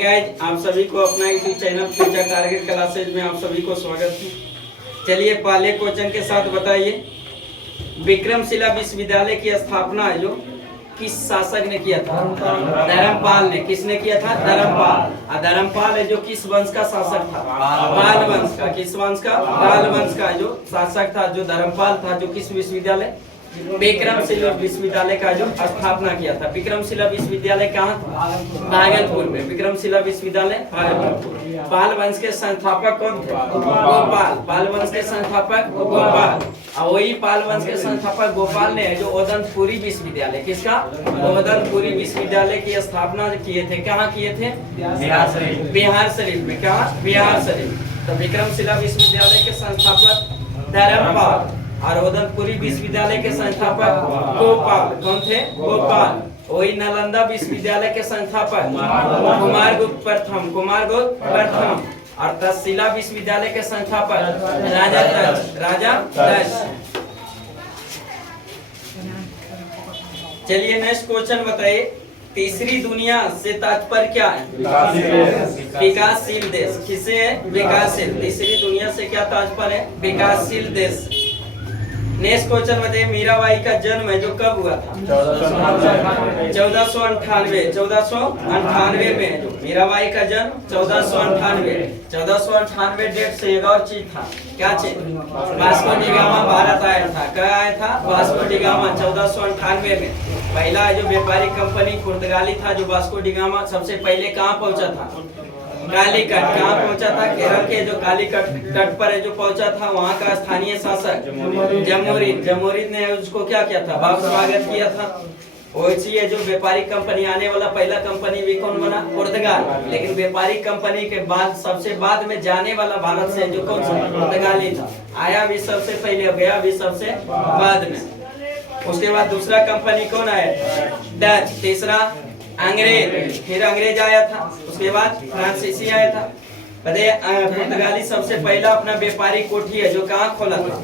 Guys, आप सभी को अपना YouTube channel future target classes में आप सभी को स्वागत है। चलिए पहले क्वेश्चन के साथ बताइए, विक्रमशिला विश्वविद्यालय की स्थापना जो किस शासक ने किया था? धर्मपाल ने। किसने किया था? धर्मपाल। धर्मपाल है जो किस वंश का शासक था? पाल वंश का। किस वंश का? पाल वंश का जो शासक था, जो धर्मपाल था, जो किस विश्वविद्यालय? विक्रमशिला विश्वविद्यालय का जो स्थापना किया था। विक्रमशिला विश्वविद्यालय कहाँ था? भागलपुर में। विक्रमशिला विश्वविद्यालय भागलपुर। पाल वंश के संस्थापक कौन थे? गोपाल। पाल वंश के संस्थापक गोपाल। और वही पाल वंश के संस्थापक गोपाल ने जो ओदंतपुरी विश्वविद्यालय, किसका? ओदंतपुरी विश्वविद्यालय की स्थापना किए थे। कहाँ किए थे? बिहार शरीफ में। कहाँ? बिहार शरीफ। तो विक्रमशिला विश्वविद्यालय के संस्थापक धर्मपाल और ओदंतपुरी विश्वविद्यालय के संस्थापक गोपाल। कौन थे? गोपाल। वही नालंदा विश्वविद्यालय के संस्थापक कुमारगुप्त प्रथम। कुमारगुप्त प्रथम। और तक्षशिला विश्वविद्यालय के संस्थापक राजा दक्ष। राजा दक्ष। चलिए नेक्स्ट क्वेश्चन बताइए, तीसरी दुनिया से तात्पर्य क्या है? विकासशील देश। किसे है? विकासशील। तीसरी दुनिया से क्या तात्पर्य है? विकासशील देश। नेक्स्ट क्वेश्चन बताइए, मीराबाई का जन्म है जो कब हुआ था? 1498 में जो मीराबाई का जन्म 1498 डेट से एक और चीज था। क्या चीज? वास्को डी गामा भारत आया था। क्या आया था? वास्को डी गामा 1498 में। पहला जो व्यापारिक कंपनी पुर्तगाली था जो वास्को डी गामा सबसे पहले कहाँ पहुंचा था? कालीकट। कहाँ पहुंचा था? केरल के जो कालीकट तट पर जो पहुंचा था, वहाँ का स्थानीय शासक जमोरिद ने उसको क्या किया था? भव्य स्वागत किया था। वैसी है जो व्यापारिक कंपनी आने वाला पहला कंपनी भी कौन बना? पुर्तगाल। लेकिन व्यापारिक कंपनी के बाद सबसे बाद में जाने वाला भारत से जो कौन सा? पुर्तगाली था। आया भी सबसे पहले, गया भी सबसे बाद में। उसके बाद दूसरा कंपनी कौन आया? डच। तीसरा अंग्रेज। फिर अंग्रेज आया था। उसके बाद फ्रांसीसी आया था। पुर्तगाली सबसे पहला अपना व्यापारिक कोठी है जो कहाँ खोला था?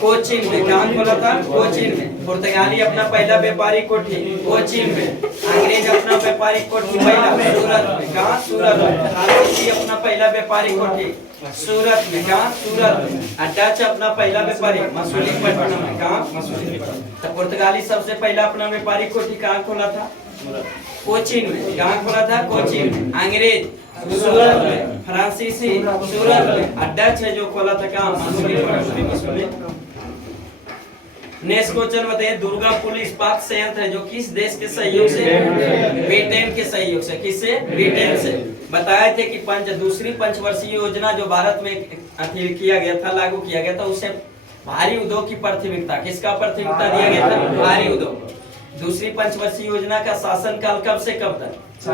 कोचीन में। कहाँ खोला था? कोचीन में। पुर्तगाली अपना पहला व्यापारिक कोठी कोचीन में। अंग्रेज अपना व्यापारिक कोठी पहला सूरत में। कहाँ? सूरत में। फ्रांसीसी अपना पहला व्यापारिक कोठी सूरत में। कहाँ? सूरत में। डच अपना पहला व्यापारिक मसूलीपट्टनम में। कहाँ? मसूलीपट्टनम। तो पुर्तगाली सबसे पहला अपना व्यापारिक कोठी कहाँ खोला था? कोचीन में। कहाँ खोला था? कोचीन में। अंग्रेज सूरत में। फ्रांसीसी सूरत में। और डच है जो खोला था कहाँ? मसूलीपट्टनम। नेक्स्ट क्वेश्चन बताइए, दुर्गापुर इस्पात संयंत्र है जो किस देश के सहयोग से? ब्रिटेन के सहयोग से। किससे? ब्रिटेन से। बताए थे कि दूसरी पंचवर्षीय योजना जो भारत में किया गया था, लागू किया गया था, उससे भारी उद्योग की प्राथमिकता, किसका प्राथमिकता दिया गया था? भारी उद्योग। दूसरी पंचवर्षीय योजना का शासन काल कब से कब तक? 56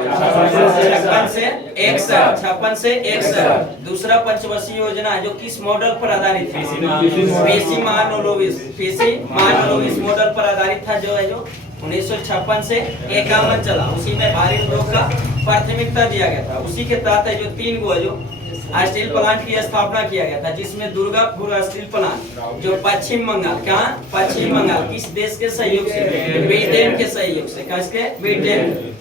से 61। दूसरा पंचवर्षीय योजना जो किस मॉडल पर आधारित है? पेशी महानोविस मॉडल पर आधारित था, जो है जो 1956 से 51 चला। उसी में भारी उद्योग का प्राथमिकता दिया गया था। उसी के तहत है जो 3 गो जो स्टील प्लांट की स्थापना किया गया था, जिसमें दुर्गापुर स्टील प्लांट जो पश्चिम बंगाल, कहाँ? पश्चिम बंगाल। किस देश के सहयोग से? ब्रिटेन के सहयोग से। किसके? ब्रिटेन।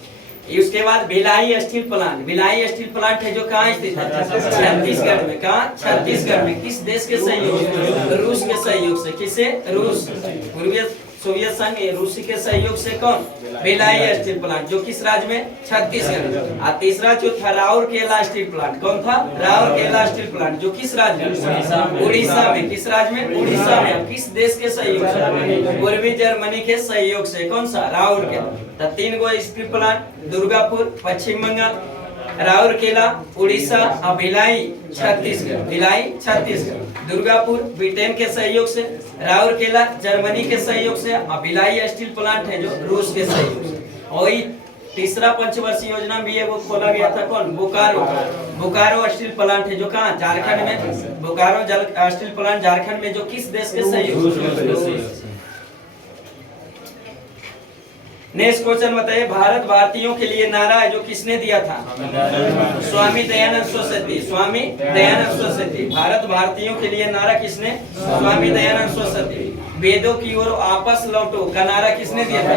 उसके बाद Bhilai steel plant. Bhilai steel plant है जो कहाँ स्थित है? छत्तीसगढ़ में। कहाँ? छत्तीसगढ़ में। किस देश के सहयोग से? रूस के सहयोग से। किसे? रूस। पूर्वी सोवियत संघ रूसी के सहयोग से कौन? भिलाई स्टील प्लांट जो किस राज्य में? छत्तीसगढ़। और तीसरा जो था राउरकेला स्टील प्लांट। कौन था? राउरकेला स्टील प्लांट जो किस राज्य में? उड़ीसा में। किस राज्य में? उड़ीसा में। किस देश के सहयोग से? पूर्वी जर्मनी के सहयोग से। कौन सा? राउरकेला। तो 3 गो स्टील प्लांट, दुर्गापुर पश्चिम बंगाल, राउरकेला उड़ीसा और भिलाई छत्तीसगढ़। भिलाई छत्तीसगढ़। दुर्गापुर ब्रिटेन के सहयोग से, राउरकेला जर्मनी के सहयोग से और भिलाई स्टील प्लांट है जो रूस के सहयोग से। वही तीसरा पंचवर्षीय योजना भी है वो खोला गया था कौन? बोकारो स्टील प्लांट है जो कहाँ? झारखंड में। बोकारो स्टील प्लांट झारखंड में जो किस देश के सहयोग से? नेक्स्ट क्वेश्चन बताइए, भारत भारतीयों के लिए नारा है जो किसने दिया था? स्वामी दयानंद सरस्वती। स्वामी दयानंद सरस्वती। भारत भारतीयों के लिए नारा किसने? स्वामी दयानंद सरस्वती। वेदों की ओर वापस लौटो का नारा किसने दिया था?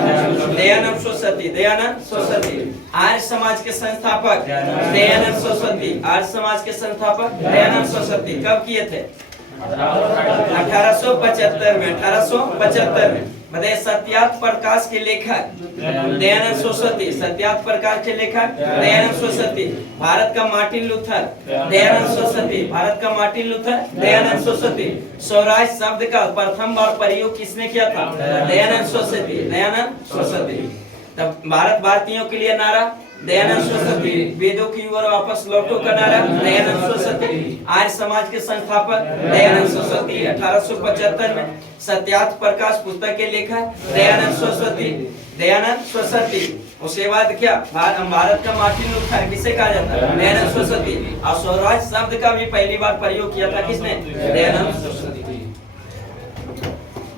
दयानंद सरस्वती। दयानंद सरस्वती। आर्य समाज के संस्थापक दयानंद सरस्वती। आर्य समाज के संस्थापक दयानंद सरस्वती। कब किए थे? 1875 में। 1875 में। बताइए सत्यार्थ प्रकाश के लेखक दयानंद सरस्वती। सत्यार्थ प्रकाश के लेखक दयानंद सरस्वती। भारत का मार्टिन लूथर दयानंद सरस्वती। भारत का मार्टिन लूथर दयानंद सरस्वती। स्वराज शब्द का प्रथम बार प्रयोग किसने किया था? दयानंद सरस्वती। दयानंद सरस्वती। तब भारत भारतीयों के लिए नारा दयानंद सरस्वती। वेदों की ओर वापस लौटो का नारा दयानंद सरस्वती। आर्य समाज के संस्थापक दयानंद सरस्वती। 1875 में सत्यार्थ प्रकाश पुस्तक के लेखक दयानंद सरस्वती। दयानंद सरस्वती। उसके बाद क्या भारत का मार्टिन लूथर किसे कहा जाता है? दयानंद सरस्वती। और स्वराज शब्द का भी पहली बार प्रयोग किया था किसने? दयानंद सरस्वती।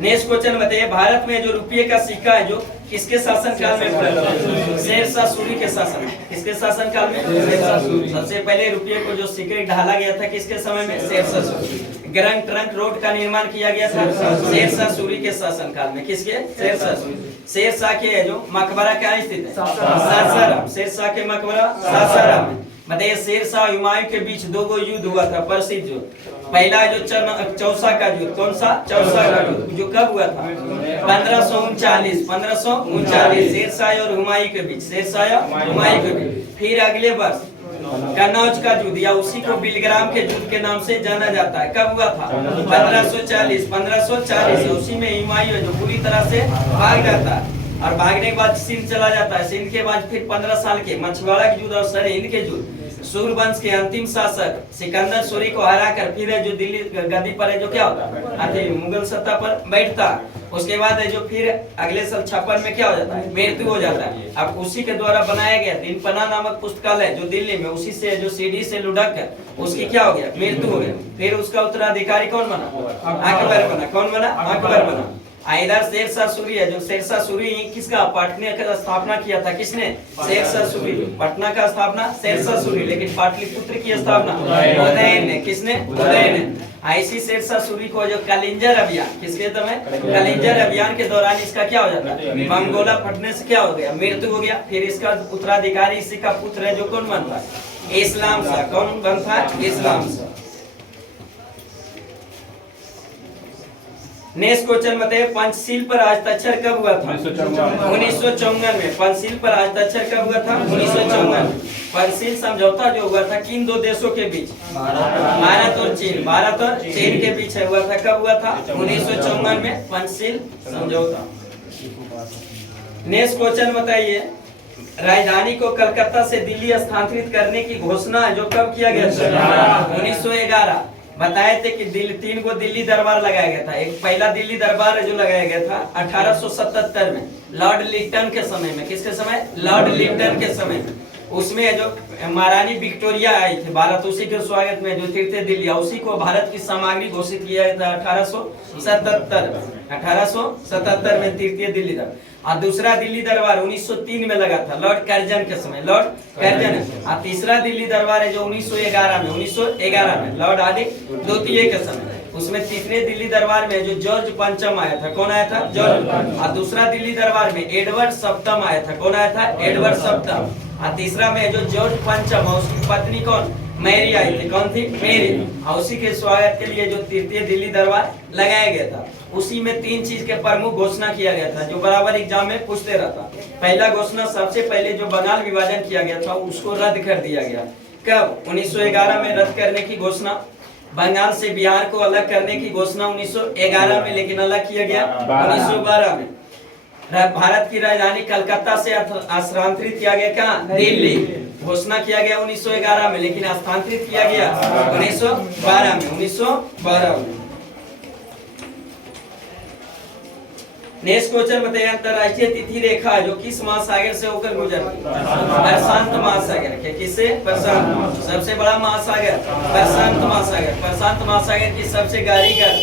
नेक्स्ट क्वेश्चन बताइए भारत में जो रुपये का सिक्का है जो किसके शासन काल में पड़ा? शेरशाह सूरी के शासन। किसके शासन काल में? शेरशाह सूरी। सबसे पहले रुपये को जो सिक्के ढाला गया था किसके समय में? Sher Shah Suri. Grand Trunk Road का निर्माण किया गया था शेरशाह सूरी के शासन काल में। किसके? शेरशाह सूरी। शेरशाह के जो मकबरा कहाँ स्थित है? सासाराम। शेरशाह के मकबरा सासाराम में। बताइए शेरशाह और हुमायूं के बीच दो युद्ध हुआ था प्रसिद्ध युद्ध। पहला जो चौसा का युद्ध। कौन सा? चौसा का युद्ध जो कब हुआ था? 1539। 1539 शेरशाह और हुमायूं के बीच। शेरशाह और हुमायूं के बीच। फिर अगले वर्ष कन्नौज का युद्ध या उसी को बिलग्राम के युद्ध के नाम से जाना जाता है। कब हुआ था? 1540। 1540 उसी में हुमायूं जो पूरी तरह से भाग जाता है और भागने के बाद सिंध चला जाता है। सिंध के बाद फिर 15 साल के मछवाड़ा के युद्ध और सरहिंद के युद्ध। सूर्यवंश के अंतिम शासक सिकंदर सूरी को हराकर फिर जो दिल्ली गद्दी पर है जो क्या होता है? मुगल सत्ता पर बैठता। उसके बाद जो फिर अगले साल 56 में क्या हो जाता है? मृत्यु हो जाता है। अब उसी के द्वारा बनाया गया दिनपना नामक पुस्तकालय जो दिल्ली में उसी से जो सीढ़ी से लुढ़क कर उसकी क्या हो गया? मृत्यु हो गया। फिर उसका उत्तराधिकारी कौन बना? अकबर बना। कौन बना? अकबर बना। इधर शेरशाह सूरी है जो शेरशाह सूरी किसका? पटना का स्थापना किया था। किसने? शेरशाह सूरी। पटना का स्थापना शेरशाह सूरी। लेकिन पाटलिपुत्र की स्थापना उदयन ने। किसने? उदयन ने। ऐसी शेरशाह सूरी को जो कलिंजर अभियान किसके समय? कलिंजर अभियान के दौरान इसका क्या हो जाता है? बम गोला फटने से क्या हो गया? मृत्यु हो गया। फिर इसका उत्तराधिकारी इसी का पुत्र है जो कौन बनता है? इस्लाम शाह। कौन बनता है? इस्लाम शाह। नेक्स्ट क्वेश्चन बताइए पंचशील पर हस्ताक्षर कब हुआ था? 1954 में। पंचशील पर हस्ताक्षर कब हुआ था? 1954 में। पंचशील समझौता जो हुआ था किन दो देशों के बीच? भारत और चीन। भारत और चीन के बीच हुआ था। कब हुआ था? 1954 में पंचशील समझौता। नेक्स्ट क्वेश्चन बताइए राजधानी को कलकत्ता से दिल्ली स्थानांतरित करने की घोषणा जो कब किया गया था? 1911। बताए थे कि 3 को दिल्ली दरबार लगाया गया था। एक पहला दिल्ली दरबार जो लगाया गया था 1877 में लॉर्ड लिप्टन के समय में। किसके समय? लॉर्ड लिप्टन के समय में। उसमें जो महारानी विक्टोरिया आई थी भारत उसी के स्वागत में जो तीर्थ दिल्ली उसी को भारत की सामग्री घोषित किया गया था 1877 में तृतीय दिल्ली दरबार। और दूसरा दिल्ली दरबार 1903 में लगा था लॉर्ड कर्जन के समय। Lord Curzon. और तीसरा दिल्ली दरबार है जो 1911 में लॉर्ड आदित्य द्वितीय के समय। उसमें तीसरे दिल्ली दरबार में जो जॉर्ज पंचम आया था। कौन आया था? जॉर्ज। और दूसरा दिल्ली दरबार में एडवर्ड सप्तम आया था। कौन आया था? एडवर्ड सप्तम। और तीसरा में जो जॉर्ज पंचम और उसकी पत्नी कौन? मैरी आई थी। कौन थी? मैरी। और उसी के स्वागत के लिए जो तृतीय दिल्ली दरबार लगाया गया था उसी में 3 चीज के प्रमुख घोषणा किया गया था जो बराबर एग्जाम में पूछते रहता। पहला घोषणा सबसे पहले जो बंगाल विभाजन किया गया था उसको रद्द कर दिया गया। कब? 1911 में रद्द करने की घोषणा। बंगाल से बिहार को अलग करने की घोषणा 1911 में, लेकिन अलग किया गया 1912 में। भारत की राजधानी कलकत्ता से स्थानांतरित किया गया कहाँ? दिल्ली। घोषणा किया गया 1911 में, लेकिन स्थानांतरित किया गया 1912 में। 1912 में। नेक्स्ट क्वेश्चन बताइए अंतरराष्ट्रीय तिथि रेखा जो किस महासागर से होकर गुजरती है? प्रशांत महासागर के। किससे? प्रशांत। सबसे बड़ा महासागर प्रशांत महासागर। प्रशांत महासागर की सबसे गहरी गर्त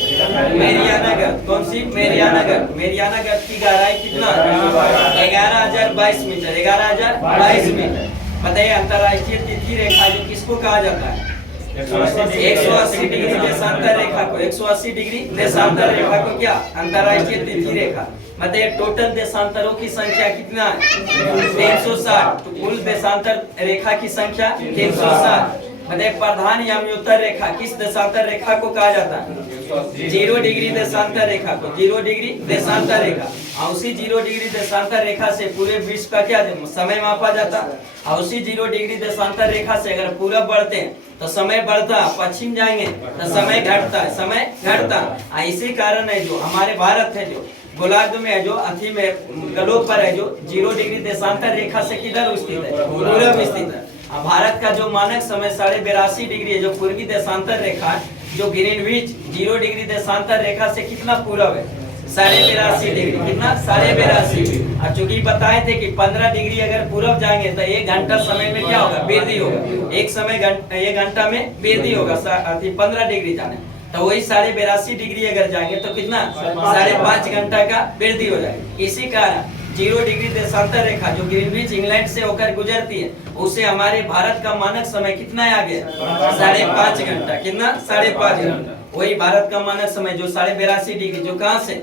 मेरियाना गर्त। कौन सी? मेरियाना गर्त। मेरियाना गर्त की गहराई कितना? 11,022 मीटर। 11,022 मीटर। बताइए अंतरराष्ट्रीय तिथि रेखा जो किसको कहा जाता है? 180 डिग्री देशांतर रेखा को 180 डिग्री देशांतर रेखा को क्या अंतरराष्ट्रीय तिथि रेखा। मतलब टोटल देशांतरों की संख्या कितना है 360। तो कुल देशांतर रेखा की संख्या 360। मतलब प्रधान याम्योत्तर रेखा किस देशांतर रेखा को कहा जाता है 0 डिग्री देशांतर रेखा को 0 डिग्री देशांतर रेखा। और उसी 0 डिग्री देशांतर रेखा से पूरे विश्व का क्या समय मापा जाता है। और उसी 0 डिग्री देशांतर रेखा से अगर पूरब बढ़ते हैं तो समय बढ़ता, पश्चिम जाएंगे तो समय घटता है, समय घटता। इसी कारण है जो हमारे भारत है जो गोलार्ध में है जो अथी में गलोब पर है जो 0 डिग्री देशांतर रेखा से किधर स्थित है पूरब स्थित है। भारत का जो मानक समय 82.5 डिग्री है जो पूर्वी देशांतर रेखा जो ग्रीनविच 0 डिग्री देशांतर रेखा से कितना पूरब है 82.5 डिग्री। कितना 82.5। और चूंकि बताए थे कि 15 डिग्री अगर पूरब जाएंगे तो 1 घंटा समय में क्या होगा वृद्धि होगा। 1 घंटा में वृद्धि होगा 15 डिग्री जाने तो वही 82.5 डिग्री अगर जाएंगे तो कितना 5.5 घंटा का वृद्धि हो जाएगा। इसी कारण 0 डिग्री देशांतर रेखा जो ग्रीनविच इंग्लैंड से होकर गुजरती है उसे हमारे भारत का मानक समय कितना आ गया 5.5 घंटा। कितना 5.5 घंटा। वही भारत का मानक समय जो 82.5 डिग्री जो कहाँ से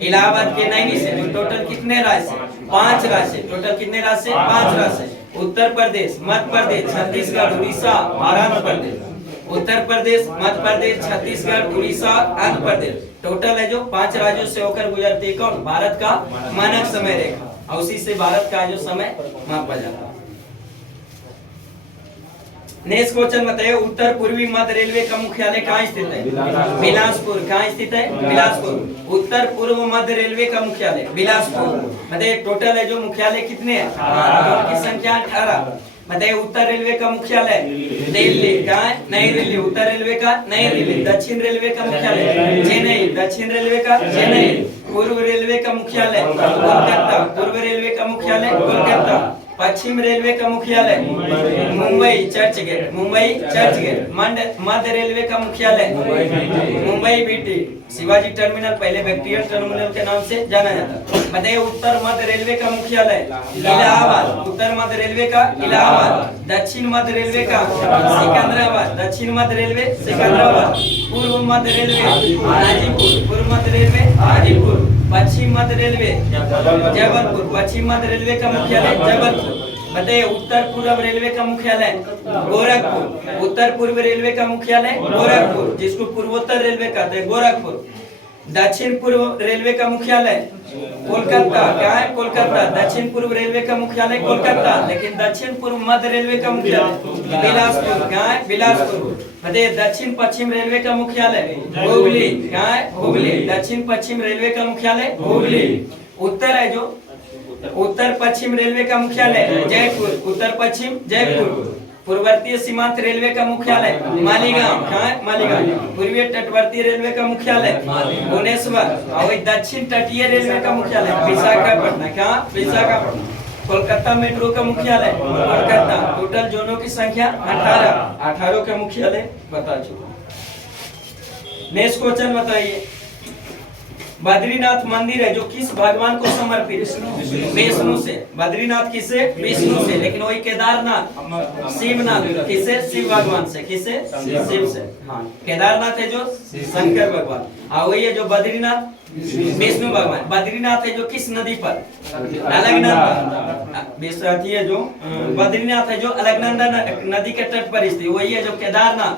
इलाहाबाद के नैनी से जो टोटल कितने राज्य से 5 राज्य से टोटल कितने राज्य से 5 राज्य से उत्तर प्रदेश, मध्य प्रदेश, छत्तीसगढ़, उड़ीसा, आंध्र प्रदेश। उत्तर प्रदेश, मध्य प्रदेश, छत्तीसगढ़, उड़ीसा, आंध्र प्रदेश टोटल है जो 5 राज्यों से होकर गुजरती है कौन भारत का मानक समय रेखा। और उसी से भारत का जो समय मापा जाता है। नेक्स्ट क्वेश्चन बताइए उत्तर पूर्वी मध्य रेलवे का मुख्यालय कहाँ स्थित है बिलासपुर। कहाँ स्थित है बिलासपुर। उत्तर पूर्व मध्य रेलवे का मुख्यालय बिलासपुर। मतलब टोटल है जो मुख्यालय कितने हैं की संख्या 18। मतलब उत्तर रेलवे का मुख्यालय दिल्ली। कहाँ है नई दिल्ली। उत्तर रेलवे का नई दिल्ली। दक्षिण रेलवे का मुख्यालय चेन्नई। दक्षिण रेलवे का चेन्नई। पूर्व रेलवे का मुख्यालय कोलकाता। पूर्व रेलवे का मुख्यालय कोलकाता। पश्चिम रेलवे का मुख्यालय मुंबई चर्च गेट। मुंबई चर्च गेट। मध्य रेलवे का मुख्यालय मुंबई बीटी शिवाजी टर्मिनल पहले व्यक्तिगत टर्मिनल के नाम से जाना जाता। मतलब उत्तर मध्य रेलवे का मुख्यालय इलाहाबाद। उत्तर मध्य रेलवे का इलाहाबाद। दक्षिण मध्य रेलवे का सिकंदराबाद। दक्षिण मध्य रेलवे सिकंदराबाद। पूर्व मध्य रेलवे हाजीपुर। पूर्व मध्य रेलवे हाजीपुर। पश्चिम मध्य रेलवे जबलपुर। पश्चिम मध्य रेलवे का मुख्यालय जबलपुर। बताइए उत्तर पूर्व रेलवे का मुख्यालय गोरखपुर। उत्तर पूर्व रेलवे का मुख्यालय गोरखपुर जिसको पूर्वोत्तर रेलवे कहते हैं गोरखपुर। दक्षिण पूर्व रेलवे का मुख्यालय कोलकाता। क्या है कोलकाता। दक्षिण पूर्व रेलवे का मुख्यालय कोलकाता लेकिन दक्षिण पूर्व मध्य रेलवे का मुख्यालय बिलासपुर। क्या है बिलासपुर। बताइए दक्षिण पश्चिम रेलवे का मुख्यालय हुगली। क्या है हुगली। दक्षिण पश्चिम रेलवे का मुख्यालय हुगली। उत्तर है जो उत्तर पश्चिम रेलवे का मुख्यालय जयपुर। उत्तर पश्चिम जयपुर। पूर्ववर्तीय सीमांत रेलवे का मुख्यालय मालीगांव। कहाँ है मालीगांव। पूर्वीय तटवर्ती रेलवे का मुख्यालय भुवनेश्वर। और दक्षिण तटीय रेलवे का मुख्यालय विशाखापट्टनम। क्या विशाखापट्टनम। कोलकाता मेट्रो का मुख्यालय कोलकाता। टोटल जोनों की संख्या 18 का मुख्यालय बता चुका। नेक्स्ट क्वेश्चन बताइए बद्रीनाथ मंदिर है जो किस भगवान को समर्पित विष्णु से। बद्रीनाथ किसे विष्णु से। लेकिन वही केदारनाथ शिवनाथ किसे शिव भगवान से। किसे शिव से। हाँ केदारनाथ है जो शंकर भगवान। और वही है जो बद्रीनाथ विष्णु भगवान। बद्रीनाथ है जो किस नदी पर अलकनंदा। है जो बद्रीनाथ है जो अलकनंदा नदी के तट पर स्थित। वही है जो केदारनाथ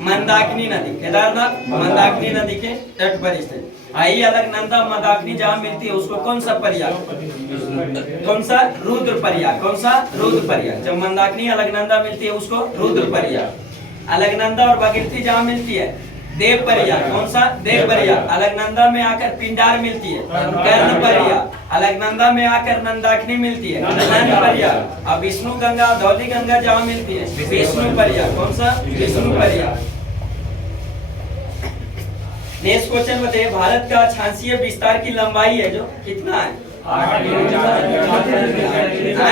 मंदाकिनी नदी। केदारनाथ मंदाकिनी नदी के तट पर स्थित। आई अलकनंदा मंदाकिनी जहाँ मिलती है उसको कौन सा प्रयाग कौन सा रुद्र प्रयाग। कौन सा रुद्र प्रयाग। जब मंदाकिनी अलकनंदा मिलती है उसको रुद्र प्रयाग। अलकनंदा और भगीरथी जहाँ मिलती है देव प्रयाग। कौन सा देव प्रयाग। अलकनंदा में आकर पिंडार मिलती है कर्ण प्रयाग। अलकनंदा में आकर नंदाकिनी मिलती है नंद प्रयाग। और विष्णु गंगा धौली गंगा जहाँ मिलती है विष्णु प्रयाग। कौन सा विष्णु प्रयाग। नेक्स्ट क्वेश्चन बताइए भारत का अक्षांशीय विस्तार की लंबाई है जो कितना है 8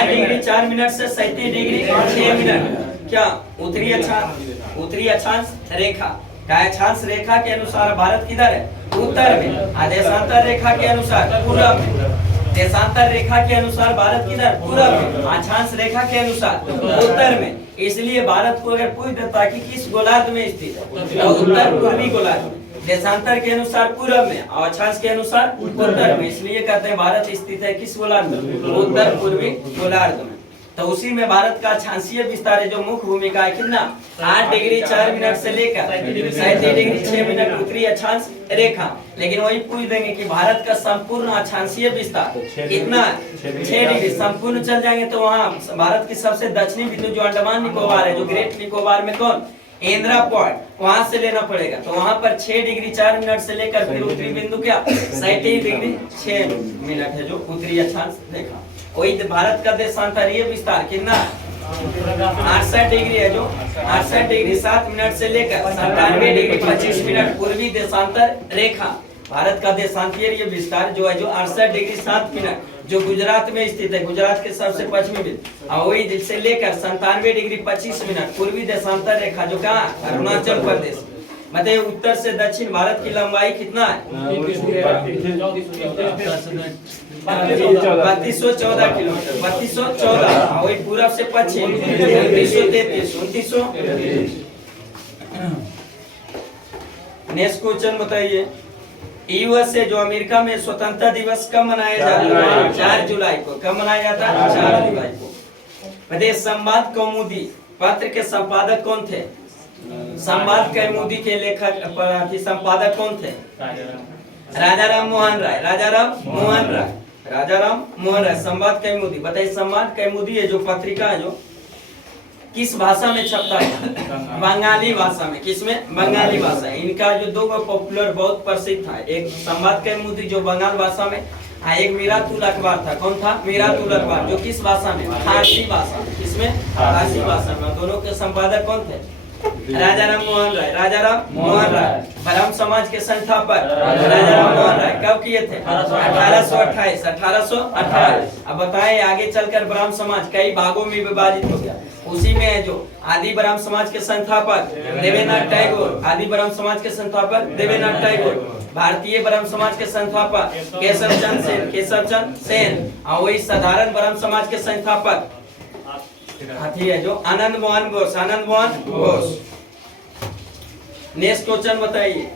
डिग्री 4 मिनट से 37 डिग्री 6 मिनट। क्या उत्तरी अक्षांश रेखा का अक्षांश रेखा के अनुसार भारत किधर है उत्तर में। देशांतर रेखा के अनुसार पूर्व में। देशांतर रेखा के अनुसार भारत किधर पूर्व में। अक्षांश रेखा के अनुसार उत्तर में। इसलिए भारत को अगर पूछ देता कि किस गोलार्ध में स्थित है तो उत्तर पूर्वी गोलार्ध में, देशांतर के अनुसार पूरब में और अक्षांश के अनुसार उत्तर में, इसलिए कहते हैं भारत स्थित है किस गोलार्ध में, उत्तर पूर्वी गोलार्ध में। तो उसी में भारत का अक्षांशीय विस्तार है जो मुख्य भूमिका है कितना 8 डिग्री 4 मिनट से लेकर 37 डिग्री 6 मिनट उत्तरी अक्षांश रेखा। लेकिन वही पूछ देंगे कि भारत का संपूर्ण अक्षांशीय विस्तार कितना 6 डिग्री संपूर्ण चल जाएंगे तो वहाँ भारत की सबसे दक्षिणी बिंदु जो अंडमान निकोबार है, जो ग्रेट निकोबार में कौन इंदिरा पॉइंट, वहां से लेना पड़ेगा। तो वहां पर 6 डिग्री 4 मिनट से लेकर फिर उत्तरी बिंदु क्या 37 डिग्री 6 मिनट है जो उत्तरी अक्षांश रेखा। वही भारत का देशांतरीय विस्तार कितना 68 डिग्री है जो 68 डिग्री 7 मिनट से लेकर 97 डिग्री 25 मिनट पूर्वी देशांतर रेखा। भारत का देशांतरीय विस्तार जो है जो 68 डिग्री 7 मिनट जो गुजरात में स्थित है, गुजरात के सबसे पश्चिमी बिंदु, और वही जिससे लेकर 97 डिग्री 25 मिनट पूर्वी देशांतर रेखा जो कहाँ अरुणाचल प्रदेश। मतलब उत्तर से दक्षिण भारत की लंबाई कितना है 3214 किलोमीटर, 3214। वही पूरब से पश्चिम 2933। नेक्स्ट क्वेश्चन बताइए, यूएस से जो अमेरिका में स्वतंत्रता दिवस कब मनाया जाता है 4 जुलाई को। कब मनाया जाता है 4 जुलाई को। बताइए संवाद कौमुदी पत्र के संपादक कौन थे, संवाद कौमुदी के लेखक संपादक कौन थे राजाराम मोहन राय, राजाराम मोहन राय, राजाराम मोहन राय। संवाद कौमुदी, बताइए संवाद कौमुदी है जो पत्रिका है जो किस भाषा में छपता है बंगाली भाषा में। किसमें बंगाली भाषा। इनका जो दो पॉपुलर बहुत प्रसिद्ध था, एक संवाद कौमुदी जो बंगाल भाषा में, एक मीरातुल अखबार था। कौन था मिरातुल अखबार जो किस भाषा में फारसी भाषा में। किसमें फारसी भाषा में। दोनों के संपादक कौन थे राजाराम मोहन राय, राजाराम मोहन राय। ब्रह्म समाज के संस्थापक राजाराम मोहन राय कब किए थे 1828, 1828। अब बताएं आगे चलकर ब्रह्म समाज कई भागों में विभाजित हो गया। उसी में है जो आदि ब्रह्म समाज के संस्थापक देवेंद्रनाथ टैगोर, आदि ब्रह्म समाज के संस्थापक देवेंद्रनाथ टैगोर, भारतीय ब्रह्म समाज के संस्थापक केशव चंद्र सेन, केशव चंद्र सेन। और वही साधारण ब्रह्म समाज के संस्थापक हाथी है जो आनंद मोहन घोष, आनंद मोहन घोष। नेक्स्ट क्वेश्चन बताइए,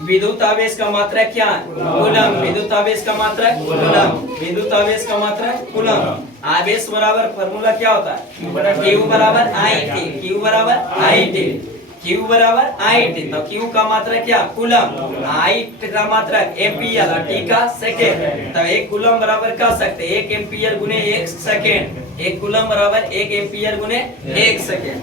विद्युत आवेश का मात्रक क्या है कूलम। विद्युत आवेश का मात्रक कूलम, विद्युत आवेश का मात्रक कूलम। आवेश बराबर फॉर्मूला क्या होता है Q बराबर I T, Q बराबर I T, Q बराबर I T। तो Q का मात्रक क्या कूलम, I का मात्रक एम्पियर और T का सेकेंड। तो एक कूलम बराबर कह सकते 1 एम्पियर गुने 1 सेकेंड। एक कूलम बराबर 1 एम्पियर गुने 1 सेकेंड।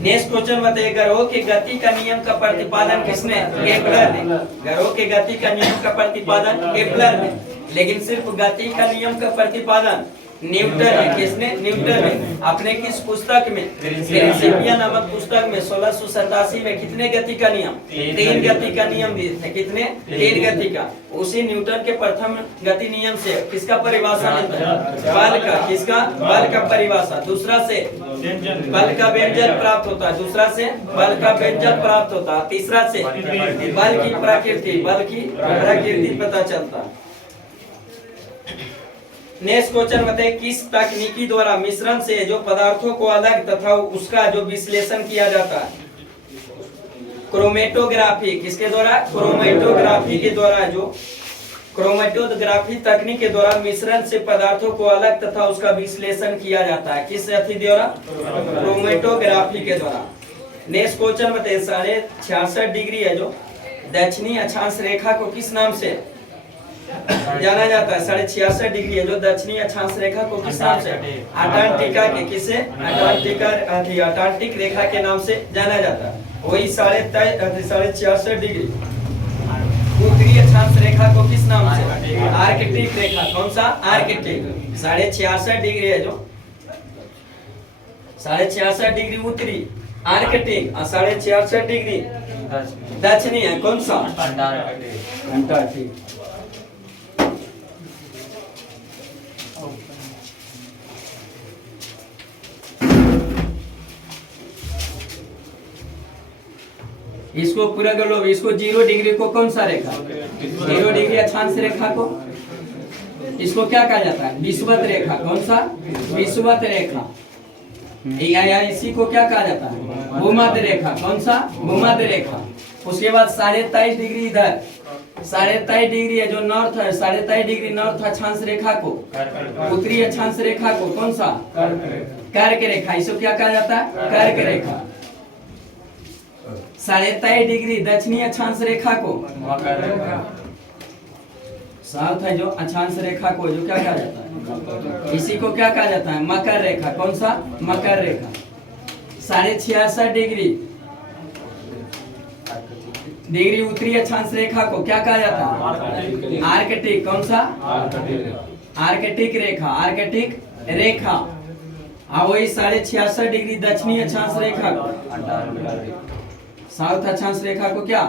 नेक्स्ट क्वेश्चन बताइए, ग्रहों की गति का नियम का प्रतिपादन किसने केपलर ने। ग्रहों की गति का नियम का प्रतिपादन केपलर ने। लेकिन सिर्फ गति का नियम का प्रतिपादन न्यूटन ने। किसने न्यूटन ने। अपने किस पुस्तक में प्रिंसिपिया नामक पुस्तक में 1687 में कितने गति का नियम 3 गति का नियम दिए थे। कितने 3 गति का। उसी न्यूटन के प्रथम गति नियम से किसका परिभाषा मिलता है बल का। किसका बल का परिभाषा। दूसरा से बल का व्यंजक प्राप्त होता है, दूसरा से बल का व्यंजक प्राप्त होता है, तीसरा से बल की प्रकृति, बल की प्रकृति पता चलता है। नेक्स्ट क्वेश्चन बताइए, किस तकनीकी द्वारा मिश्रण से जो पदार्थों को अलग तथा उसका जो विश्लेषण किया जाता है क्रोमेटोग्राफी। किसके द्वारा क्रोमेटोग्राफी के द्वारा। जो क्रोमेटोग्राफी तकनीक के द्वारा मिश्रण से पदार्थों को अलग तथा उसका विश्लेषण किया जाता है। किस अति द्वारा क्रोमेटोग्राफी के द्वारा। नेक्स्ट क्वेश्चन बताइए, 66.5 डिग्री है जो दक्षिणी अक्षांश रेखा को किस नाम से जाना जाता है। 66.5 डिग्री है जो दक्षिणी अक्षांश रेखा को किस नाम से अंटार्कटिका के किसे अंटार्कटिक रेखा के नाम से जाना जाता है। वही 66.5 डिग्री उत्तरी अक्षांश रेखा को किस नाम से आर्कटिक रेखा। कौन सा आर्कटिक। 66.5 डिग्री है जो 66.5 डिग्री उत्तरी आर्कटिक और 66.5 डिग्री दक्षिणी है। कौन सा अंटार्कटिक। इसको पूरा कर लो। इसको 0 डिग्री को कौन सा रेखा 0 डिग्री अक्षांश रेखा को इसको क्या कहा जाता है विषुवत रेखा। कौन सा विषुवत रेखा। इसी को क्या कहा जाता है? भूमध्य रेखा। कौन सा? भूमध्य रेखा। उसके बाद 23.5 डिग्री इधर, 23.5 डिग्री है जो नॉर्थ है, 23.5 डिग्री नॉर्थ अक्षांश रेखा को, उत्तरी अक्षांश रेखा को कौन सा? कर्क रेखा। इसको क्या कहा जाता है? कर्क रेखा। 23.5 डिग्री दक्षिणी अक्षांश रेखा को, साउथ है जो अक्षांश रेखा को जो क्या कहा जाता है? इसी को क्या कहा जाता है? मकर रेखा। कौन सा? मकर रेखा। 66.5 डिग्री उत्तरी अक्षांश रेखा को क्या कहा जाता है? आर्कटिक। कौन सा? आर्कटिक रेखा। आर्कटिक रेखा। और वही 66.5 डिग्री दक्षिणी अक्षांश रेखा को, साउथ अक्षांश रेखा को क्या?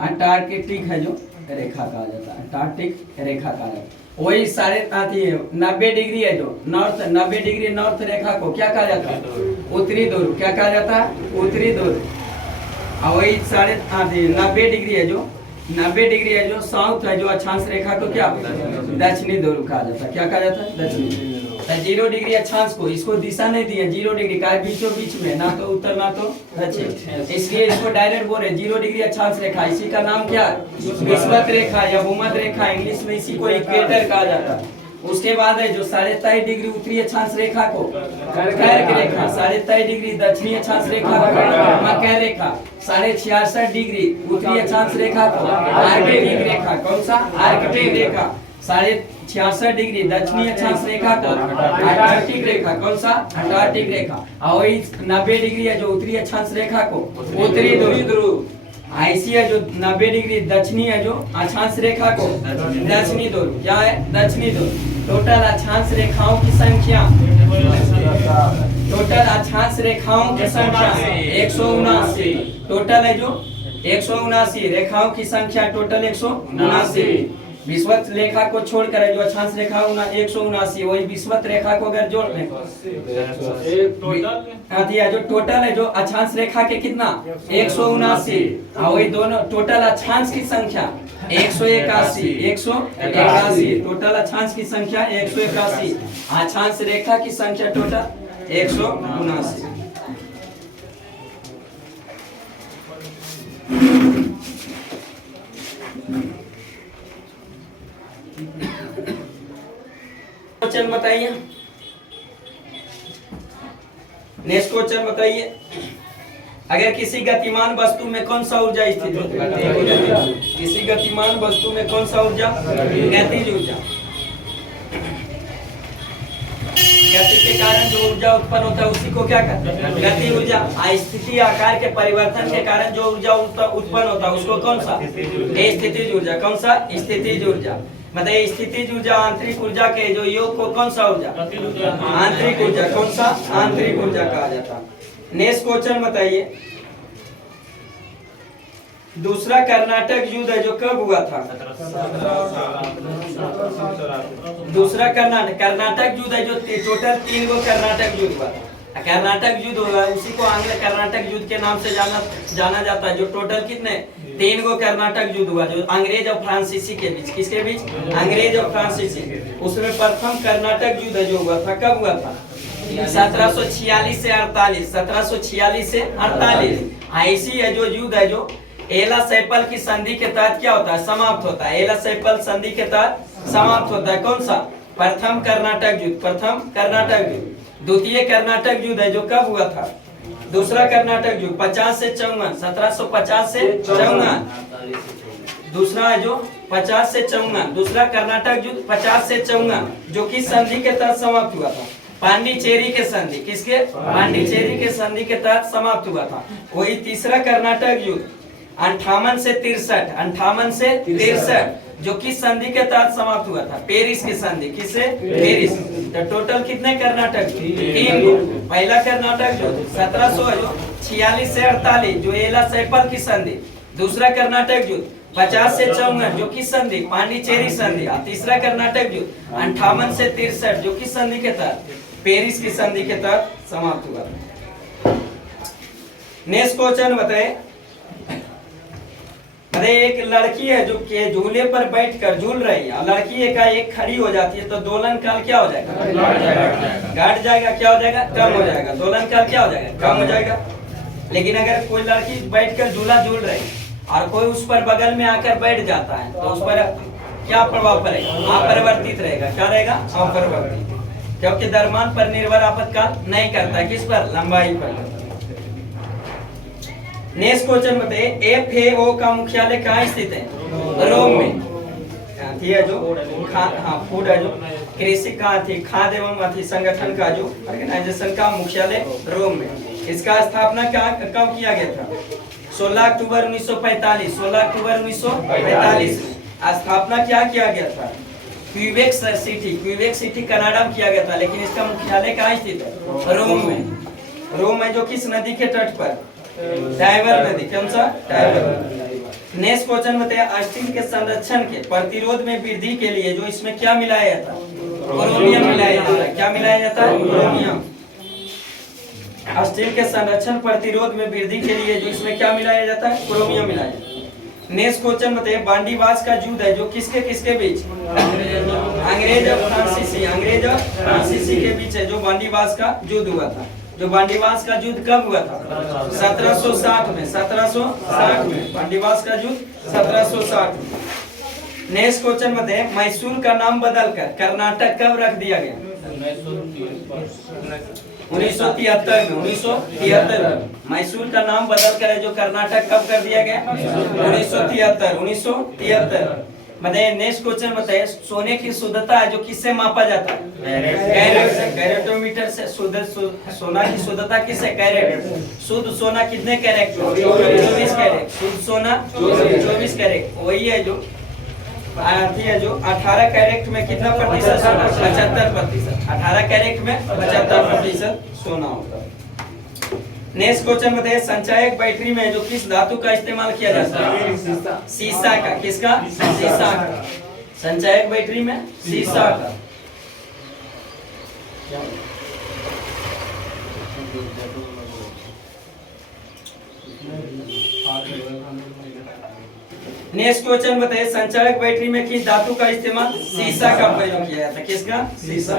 अंटार्कटिक है जो रेखा कहा जाता है, अंटार्कटिक रेखा कहा जाता है। वही 90 डिग्री है जो नॉर्थ, 90 डिग्री नॉर्थ रेखा को क्या कहा जाता है? उत्तरी ध्रुव। क्या कहा जाता है? उत्तरी ध्रुव। और वही 90 डिग्री है जो, 90 डिग्री है जो साउथ है जो अक्षांश रेखा को क्या? दक्षिणी ध्रुव कहा जाता है। क्या कहा जाता है? दक्षिणी। 0 डिग्री अक्षांश को, इसको दिशा नहीं दी है, 0 डिग्री का बीचों बीच में, ना तो उत्तर ना तो दक्षिण, इसलिए इसको डायरेक्ट बोल रहे 0 डिग्री अक्षांश रेखा। इसी का नाम क्या? विषुवत रेखा या भूमध्य रेखा, इंग्लिश में इसी को इक्वेटर कहा जाता है। उसके बाद है जो 23.5 डिग्री उत्तरी अक्षांश रेखा को कर्क रेखा, 23.5 डिग्री दक्षिणी अक्षांश रेखा को मकर रेखा, 66.5 डिग्री उत्तरी अक्षांश रेखा को आर्कटिक रेखा। कौन सा? आर्कटिक रेखा। 66.5 डिग्री दक्षिणी अक्षांश रेखा को अंटार्कटिक रेखा। कौन सा? अंटार्कटिक रेखा। और वही 90 डिग्री है जो उत्तरी अक्षांश रेखा को उत्तरी ध्रुव। ऐसी है जो 90 डिग्री दक्षिणी है जो अक्षांश रेखा को दक्षिणी ध्रुव। क्या है? दक्षिणी ध्रुव। टोटल अक्षांश रेखाओं की संख्या, टोटल अक्षांश रेखाओं की संख्या 179। टोटल है जो 179 रेखाओं की संख्या, टोटल 179। विषुवत रेखा को छोड़कर जो अक्षांश रेखा 179, वही विषुवत रेखा को अगर जोड़ लें जो टोटल है जो अक्षांश रेखा के कितना? 179। और वही दोनों टोटल अक्षांश की संख्या 181। टोटल अक्षांश की संख्या 181, अक्षांश रेखा की संख्या टोटल 179। क्वेश्चन बताइए, नेक्स्ट क्वेश्चन बताइए। अगर किसी गतिमान वस्तु में कौन सा ऊर्जा स्थित होती है? किसी गतिमान वस्तु में कौन सा ऊर्जा? गतिज ऊर्जा। गति के कारण जो ऊर्जा उत्पन्न होता है उसी को क्या कहते हैं? गति ऊर्जा। स्थिति आकार के परिवर्तन के कारण जो ऊर्जा उत्पन्न होता है उसको कौन सा? स्थितिज ऊर्जा। कौन सा? स्थितिज ऊर्जा। मतलब स्थितिज ऊर्जा आंतरिक ऊर्जा के जो योग को कौन सा ऊर्जा? आंतरिक ऊर्जा। कौन सा? आंतरिक ऊर्जा कहा जाता है। नेक्स्ट क्वेश्चन बताइए। दूसरा कर्नाटक युद्ध है जो कब हुआ था? दूसरा कर्नाटक युद्ध है जो टोटल 3 गो कर्नाटक युद्ध हुआ था। कर्नाटक युद्ध होगा, उसी को आंग्ल कर्नाटक युद्ध के नाम से जाना जाता है। जो टोटल कितने 3 गो कर्नाटक युद्ध हुआ जो अंग्रेज और फ्रांसीसी के बीच। किसके बीच? अंग्रेज और फ्रांसीसी। उसमें प्रथम कर्नाटक युद्ध जो हुआ था कब हुआ था? 1746 से 48। 1746 से 48 ऐसी है जो युद्ध है जो एला सैपल की संधि के तहत क्या होता है? समाप्त होता है। एला सैपल संधि के तहत समाप्त होता है। कौन सा? प्रथम कर्नाटक युद्ध। प्रथम कर्नाटक युद्ध। द्वितीय कर्नाटक युद्ध है जो कब हुआ था? दूसरा कर्नाटक युद्ध 50 से 54। 1750 से 54। दूसरा है जो 50 से 54। दूसरा कर्नाटक युद्ध 50 से 54 जो कि संधि के तहत समाप्त हुआ था। पांडिचेरी के संधि। किसके? पांडिचेरी के संधि के तहत समाप्त हुआ था। वही तीसरा कर्नाटक युद्ध 58 से 63। 58 से 63 जो कि संधि के तहत समाप्त हुआ था। पेरिस की संधि। किससे? पेरिस। तो टोटल कितने कर्नाटक? 3। पहला कर्नाटक जो 1746 से 48 जो एला सैपल की संधि। दूसरा कर्नाटक युद्ध 50 से 54 जो कि संधि पांडिचेरी संधि। तीसरा कर्नाटक युद्ध 58 से 63 जो कि संधि के तहत पेरिस की संधि के तहत समाप्त हुआ। नेक्स्ट क्वेश्चन बताए। अरे एक लड़की है जो के झूले पर बैठकर झूल रही है, लड़की एक खड़ी हो जाती है तो दोलन काल क्या हो जाएगा? घट जाएगा। क्या हो जाएगा? कम हो जाएगा। दोलन काल क्या हो जाएगा? कम हो जाएगा। लेकिन अगर कोई लड़की बैठकर झूला झूल रही और कोई उस पर बगल में आकर बैठ जाता है तो उस पर क्या प्रभाव पड़ेगा? अपरिवर्तित रहेगा। क्या रहेगा? अपरिवर्तित, क्योंकि द्रव्यमान पर निर्भर आपातकाल नहीं करता है। किस पर? लंबाई पर। नेक्स्ट क्वेश्चन बताइए, एफएओ का मुख्यालय कहाँ स्थित है? रोम में। है जो फूड है जो कृषि का खाद्य एवं संगठन का जो ऑर्गेनाइजेशन का मुख्यालय रोम में। इसका स्थापना कब किया गया था? 16 अक्टूबर 1945। 16 अक्टूबर 1945 में स्थापना क्या किया गया था? क्यूबेक सिटी कनाडा में किया गया था। लेकिन इसका मुख्यालय कहाँ स्थित है? रोम में। रोम है जो किस नदी के तट पर? टाइबर नदी। कौन सा? टाइबर। नेक्स्ट क्वेश्चन बताइए, स्टील के संरक्षण के प्रतिरोध में वृद्धि के लिए जो इसमें क्या मिलाया जाता है? क्रोमियम मिलाया जाता है। क्या मिलाया जाता है? क्रोमियम। स्टील के संरक्षण प्रतिरोध में वृद्धि के लिए जो इसमें क्या मिलाया जाता है? क्रोमियम मिलाया जाता है। नेक्स्ट क्वेश्चन बताइए, बांडीवास का युद्ध है जो किसके किसके बीच? अंग्रेज और फ्रांसीसी के बीच है जो बांडीवास का युद्ध हुआ था। जो बांडीवास का युद्ध कब हुआ था? 1760 में। 1760 में बांडीवास का युद्ध 1760 में। नेक्स्ट क्वेश्चन बताइए, मैसूर का नाम बदलकर कर्नाटक कब रख दिया गया? 1973 में। 1973 में मैसूर का नाम बदलकर है जो कर्नाटक कब कर दिया गया? 1973। बताइए नेक्स्ट क्वेश्चन बताइए, सोने की शुद्धता है जो किससे मापा जाता है? कैरेट से। कैरेटोमीटर से सोना की शुद्धता किससे? कैरेट। शुद्ध सोना कितने कैरेट? 24 कैरेट। शुद्ध सोना 24 कैरेट। वही है जो 18 कैरेट में कितना प्रतिशत सोना? 75%। 18 कैरेट में 75% सोना होता है। नेक्स्ट क्वेश्चन बताइए, संचायक बैटरी में जो किस धातु का इस्तेमाल किया जाता है? सीसा का। किसका? सीसा का। संचायक बैटरी में सीसा का। नेक्स्ट क्वेश्चन बताइए, संचायक बैटरी में किस धातु का इस्तेमाल? सीसा का प्रयोग किया जाता है। किसका? सीसा।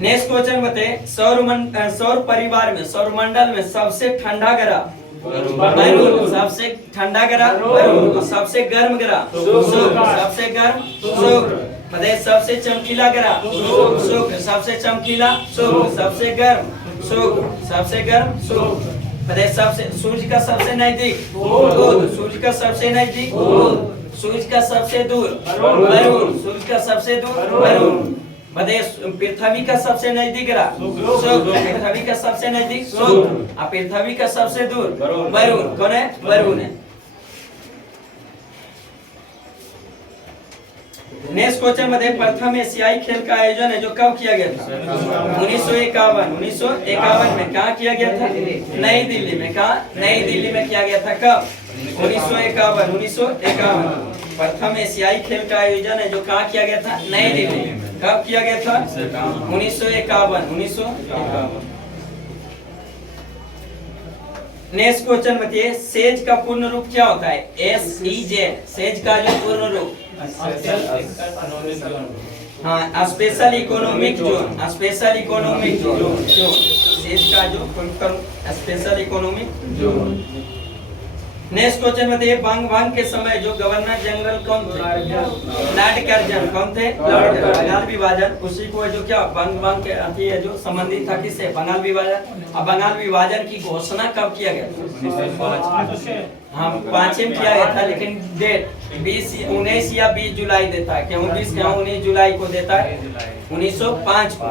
नेक्स्ट क्वेश्चन बताइए, सौर परिवार में सौरमंडल में सबसे ठंडा ग्रह मरुन, सबसे ठंडा ग्रह मरुन, सबसे गर्म ग्रह शुक्र, सबसे गर्म शुक्र। बताइए सबसे चमकीला ग्रह शुक्र, सबसे चमकीला शुक्र, सबसे गर्म शुक्र, सबसे गर्म शुक्र। बताइए सबसे सूर्य का सबसे नजदीक बुध, सूर्य का सबसे नजदीक बुध, सूर्य का सबसे दूर वरुण, सूर्य का सबसे दूर वरुण। बताइए पृथ्वी का सबसे नजदीक ग्रह शुक्र, पृथ्वी का सबसे नजदीक शुक्र और पृथ्वी का सबसे दूर वरुण। कौन है? वरुण है। नेक्स्ट क्वेश्चन बताइए, प्रथम एशियाई खेल का आयोजन है जो कब किया गया था? 1951। 1951 में कहाँ किया गया था? नई दिल्ली में। कहाँ? नई दिल्ली में किया गया था। कब? 1951। 1951 प्रथम एशियाई खेल का आयोजन है जो कहाँ किया गया था? नई दिल्ली में। कब किया गया था? 1951। 1951। नेक्स्ट क्वेश्चन बताइए, सेज का पूर्ण रूप क्या होता है? SEZ। सेज का जो पूर्ण रूप हाँ special economic zone, special economic zone. Says का जो special economic zone. Next question बताइए, बंग के समय जो गवर्नर जनरल कौन थे? Lord Curzon. कौन थे? लॉर्ड। बंगाल विभाजन उसी को जो क्या बंग के अथी है जो संबंधित था किससे? बंगाल विभाजन। अब बंगाल विभाजन की घोषणा कब किया गया? 5 में किया गया था। लेकिन डेट 19 या 20 जुलाई देता है। क्यों 20? क्यों 19 जुलाई को देता है? 1905 को।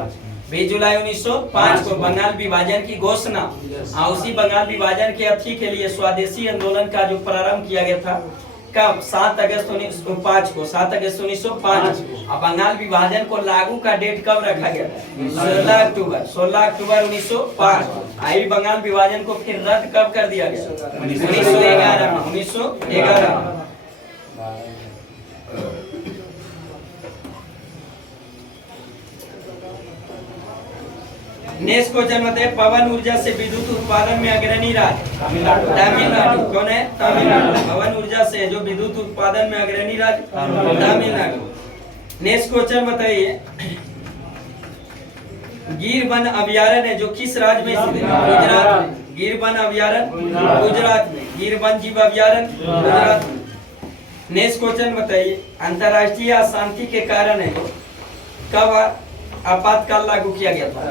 20 जुलाई 1905 को बंगाल विभाजन की घोषणा। उसी बंगाल विभाजन के अर्थी के लिए स्वदेशी आंदोलन का जो प्रारंभ किया गया था कब? 7 अगस्त 1905 को। 7 अगस्त 1905। अब बंगाल विभाजन को लागू का डेट कब रखा गया? 16 अक्टूबर। 16 अक्टूबर 1905। आई बंगाल विभाजन को फिर रद्द कब कर दिया गया? 1911 में। 1911। नेक्स्ट क्वेश्चन बताइए, पवन ऊर्जा से विद्युत उत्पादन में अग्रणी राज्य तमिलनाडु। कौन है? तमिलनाडु। पवन ऊर्जा से जो विद्युत उत्पादन में अग्रणी राज्य तमिलनाडु। नेक्स्ट क्वेश्चन बताइए, गिर वन अभयारण्य जो किस राज्य में स्थित है? गुजरात में। गिर वन अभयारण्य गुजरात में। गिर वन जीव अभयारण्य गुजरात में। नेक्स्ट क्वेश्चन बताइए, अंतरराष्ट्रीय अशांति के कारण है कब आपातकाल लागू किया गया था?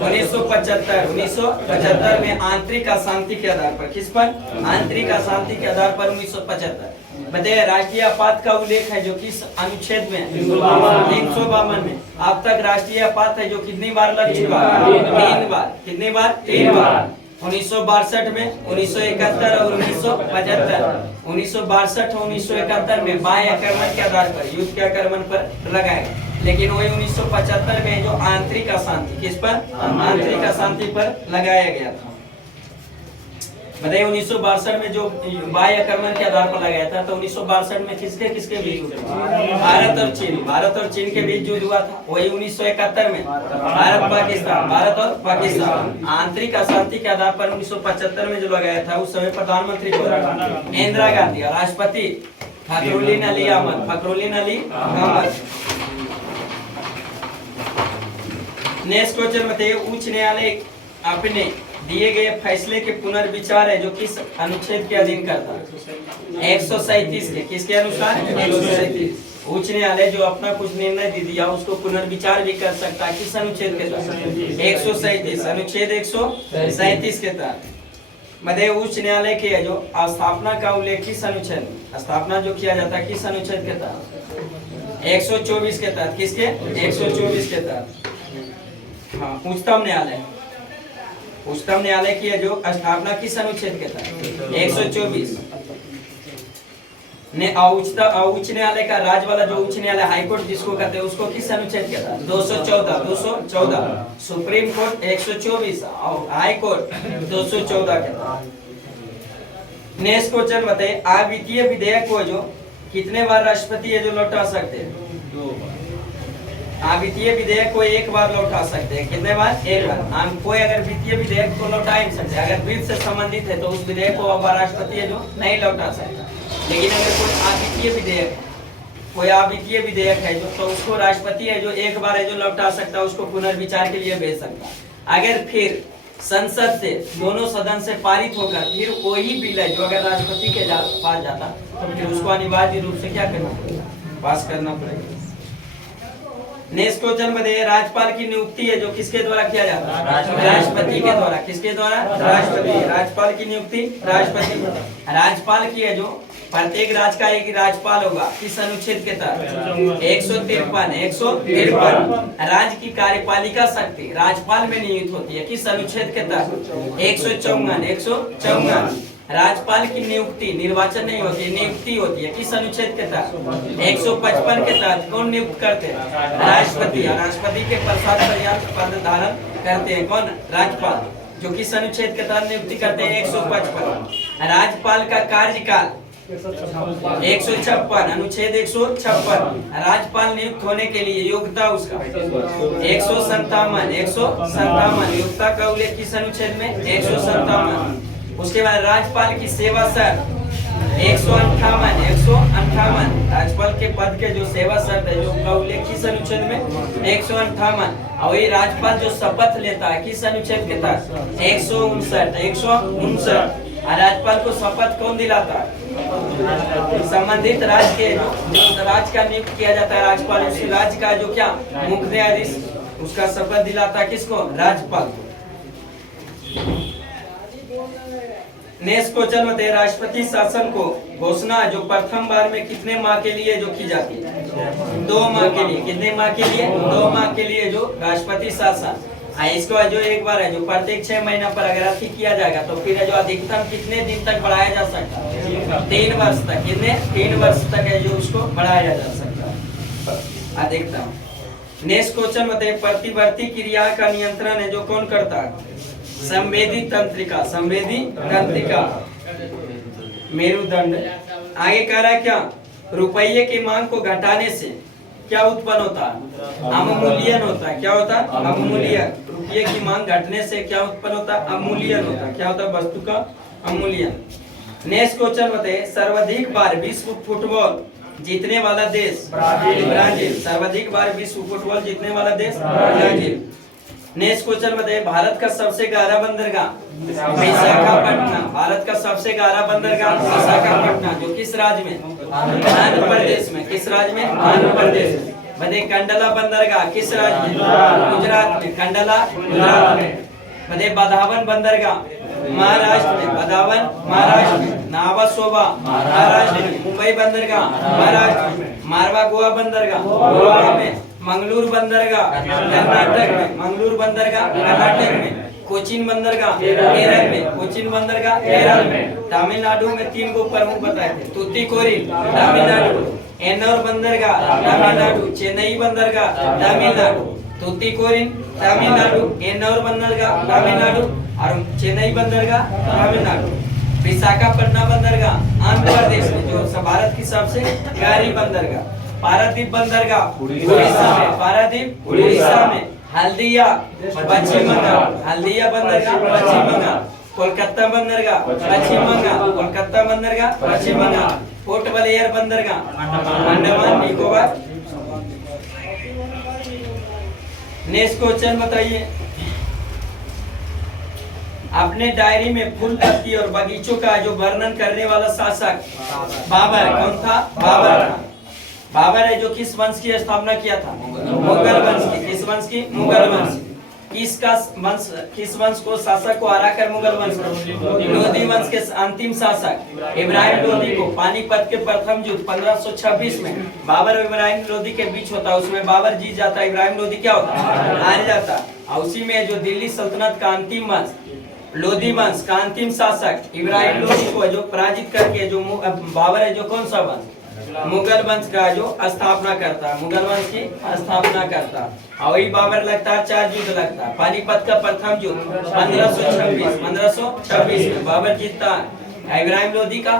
1975। 1975 में आंतरिक अशांति के आधार पर। किस पर? आंतरिक अशांति के आधार पर 1975। बताइए, राष्ट्रीय आपात का उल्लेख है जो किस अनुच्छेद में? 352 में। अब तक राष्ट्रीय आपात है जो कितनी बार लग चुका है? 3 बार। कितनी बार? 3 बार। 1962 में, 1971 और 1975। 1962 और 1971 में बाह्य आक्रमण के आधार पर, युद्ध के आक्रमण पर लगाया गया। लेकिन वही 1975 में जो आंतरिक अशांति, किस पर? आंतरिक अशांति पर लगाया गया था। बताइए, 1962 में जो बाह्य आक्रमण के आधार पर लगाया था, तो 1962 में किसके किसके बीच युद्ध हुआ? भारत और चीन के बीच युद्ध हुआ था। वही 1971 में भारत और पाकिस्तान। आंतरिक अशांति के आधार पर 1975 में जो लगाया था, उस समय प्रधानमंत्री कौन? इंदिरा गांधी। और राष्ट्रपति फखरुद्दीन अली अहमद। नेक्स्ट क्वेश्चन बताइए, उच्च न्यायालय अपने दिए गए फैसले के पुनर्विचार है जो किस अनुच्छेद के अधीन करता है? 137 के। किसके अनुसार? 137। उच्च न्यायालय जो अपना कुछ निर्णय दे दिया उसको पुनर्विचार भी कर सकता है। किस अनुच्छेद के तहत? 137। अनुच्छेद 137 के तहत। मध्य उच्च न्यायालय के जो स्थापना का उल्लेख किस अनुच्छेद? स्थापना जो किया जाता है किस अनुच्छेद के तहत? 124 के तहत। किसके? 124 के तहत। हाँ, उच्चतम न्यायालय की जो स्थापना किस अनुच्छेद के तहत? 124। ने उच्च न्यायालय का राज्य वाला जो उच्च न्यायालय हाईकोर्ट जिसको कहते हैं उसको किस अनुच्छेद के तहत? 214। सुप्रीम कोर्ट 124 और हाई कोर्ट 214 के तहत। नेक्स्ट क्वेश्चन बताइए, अवित्तीय विधेयक को जो कितने बार राष्ट्रपति है जो लौटा सकते हैं? 2 बार। वित्तीय विधेयक को एक बार लौटा सकते हैं। कितने बार? एक बार। हम कोई अगर वित्तीय विधेयक को लौटा नहीं सकते, अगर वित्त से संबंधित है तो उस विधेयक को अब राष्ट्रपति है जो नहीं लौटा सकता। लेकिन अगर कोई अवित्तीय विधेयक है जो, तो उसको राष्ट्रपति है जो एक बार है जो लौटा सकता है, उसको पुनर्विचार के लिए भेज सकता है। अगर फिर संसद से दोनों सदन से पारित होकर फिर वही बिल है जो अगर राष्ट्रपति के पास जाता तो फिर उसको अनिवार्य रूप से क्या करना पड़ेगा? पास करना पड़ेगा। नेक्स्ट क्वेश्चन बताइए, राज्यपाल की नियुक्ति है जो किसके द्वारा किया जाता है? राष्ट्रपति के द्वारा। किसके द्वारा? राष्ट्रपति। राज्यपाल की नियुक्ति राष्ट्रपति। राज्यपाल की है जो प्रत्येक राज्य का एक राज्यपाल होगा। किस अनुच्छेद के तहत? 153। राज्य की कार्यपालिका शक्ति राज्यपाल में नियुक्त होती है। किस अनुच्छेद के तहत? 154। राज्यपाल की नियुक्ति निर्वाचन नहीं होती है, नियुक्ति होती है। किस अनुच्छेद के तहत? 155 के तहत। कौन नियुक्त करते हैं? राष्ट्रपति। और राष्ट्रपति के पद धारण करते हैं कौन? राज्यपाल। जो किस अनुच्छेद के तहत नियुक्ति करते हैं? 155। राज्यपाल का कार्यकाल 156। अनुच्छेद 156। राज्यपाल नियुक्त होने के लिए योग्यता उसका 157। योग्यता का उल्लेख किस अनुच्छेद में? 157। उसके बाद राज्यपाल की सेवा शर्त 158। राज्यपाल के पद के जो सेवा शर्त है जो का उल्लेख किस अनुच्छेद में? 158। और वही राज्यपाल जो शपथ लेता है किस अनुच्छेद के तहत? 159। राज्यपाल को शपथ कौन दिलाता है? संबंधित राज्य के जो राज्य का नियुक्त किया जाता है राज्यपाल, उस राज्य का जो क्या मुख्य न्यायाधीश उसका शपथ दिलाता है किसको? राज्यपाल को। नेक्स्ट क्वेश्चन बताइए, राष्ट्रपति शासन को घोषणा जो प्रथम बार में कितने माह के लिए जो की जाती है? 2 माह के लिए। कितने माह के लिए? 2 माह के लिए जो राष्ट्रपति शासन। इसको जो एक बार है जो प्रत्येक 6 महीना पर अगर अति किया जाएगा तो फिर जो अधिकतम कितने दिन तक बढ़ाया जा सकता है? 3 वर्ष तक। कितने? 3 वर्ष तक है जो उसको बढ़ाया जा सकता है अधिकतम। नेक्स्ट क्वेश्चन बताइए, प्रतिवर्ती क्रिया का नियंत्रण है जो कौन करता है? संवेदी तंत्रिका। मेरुदंड। आगे कह रहा है क्या? रुपये की मांग को घटाने से क्या उत्पन्न होता है? अवमूल्यन होता है। क्या होता है? अवमूल्यन। रुपये की मांग घटने से क्या उत्पन्न होता है? अवमूल्यन होता है। क्या होता है? वस्तु का अवमूल्यन। नेक्स्ट क्वेश्चन बताइए, सर्वाधिक बार विश्व फुटबॉल जीतने वाला देश ब्राजील। सर्वाधिक बार विश्व फुटबॉल जीतने वाला देश ब्राजील। नेक्स्ट क्वेश्चन बताइए, भारत का सबसे गहरा बंदरगाह विशाखापट्टनम। भारत का सबसे गहरा बंदरगाह विशाखापट्टनम, जो किस राज्य में? आंध्र प्रदेश में। किस राज्य में? आंध्र प्रदेश में। बताइए, कंडला बंदरगाह किस राज्य में? गुजरात में। कंडला गुजरात में। बताइए, बधावन बंदरगाह महाराष्ट्र में। बधावन महाराष्ट्र में। नावासोबा महाराष्ट्र में। मुंबई बंदरगाह महाराष्ट्र में। मारवा गोवा बंदरगाह गोवा में। मंगलूर बंदरगाह कर्नाटक में। मंगलूर बंदरगाह कर्नाटक में। कोचीन बंदरगाह केरल में। कोचीन बंदरगाह केरल में। तमिलनाडु में 3 को प्रमुख बताए थे। तूतीकोरिन तमिलनाडु। एन्नौर बंदरगाह तमिलनाडु। चेन्नई बंदरगाह तमिलनाडु। तूतीकोरिन तमिलनाडु। एन्नौर बंदरगाह तमिलनाडु और चेन्नई बंदरगाह तमिलनाडु। विशाखापट्टनम बंदरगाह आंध्र प्रदेश में, जो भारत की सबसे गहरी बंदरगाह। पारादीप बंदरगाह उड़ीसा में। पारादीप उड़ीसा में। हल्दिया पश्चिम बंगाल। हल्दिया बंदरगाह पश्चिम बंगाल। कोलकाता बंदरगाह पश्चिम बंगाल। कोलकाता बंदरगाह पश्चिम बंगाल। पोर्ट ब्लेयर बंदरगाह अंडमान निकोबार। नेक्स्ट क्वेश्चन बताइए, अपने डायरी में फूल पत्ती और बगीचों का जो वर्णन करने वाला शासक बाबर कौन था? बाबर था। बाबर है जो किस वंश की स्थापना किया था? मुगल वंश की। किस वंश की? मुगल वंश। किस वंश को शासक को हराकर मुगल वंश को? लोधी वंश के अंतिम शासक इब्राहिम लोधी को पानीपत के प्रथम युद्ध 1526 में बाबर और इब्राहिम लोधी के बीच होता है, उसमें बाबर जीत जाता है, इब्राहिम लोधी क्या होता है? हार जाता है। और उसी में जो दिल्ली सल्तनत का अंतिम वंश लोधी वंश का अंतिम शासक इब्राहिम लोधी को जो पराजित करके जो बाबर है जो कौन सा वंश? मुगल वंश का जो स्थापना करता है। मुगल वंश की स्थापना करता है। और वही बाबर लगता है 4 युद्ध लगता है। पानीपत का प्रथम युद्ध 1526 में बाबर जीतता है। इब्राहिम लोधी का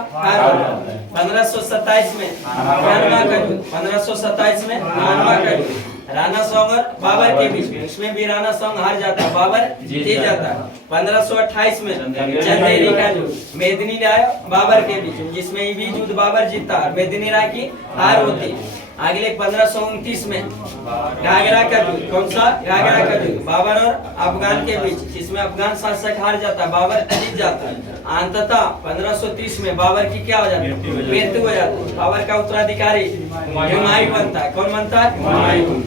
1527 में कानवा का युद्ध। 1527 में कानवा का युद्ध राणा सांग और बाबर के बीच में, उसमें भी राणा सांग हार जाता है, बाबर जीत जाता है। 1528 में चंदेरी का युद्ध मेदिनी राय बाबर के बीच, जिसमें ये भी युद्ध बाबर जीतता है, मेदिनी राय की हार होती है। अगले 1529 में घाघरा का युद्ध, कौन सा? घाघरा का युद्ध बाबर और अफगान के बीच, जिसमें अफगान शासक हार जाता है, बाबर जीत जाता है। अंततः 1530 में बाबर की क्या हो जाती है? मृत्यु हो जाती है। बाबर का उत्तराधिकारी हुमायूं बनता है। कौन बनता है? हुमायूं।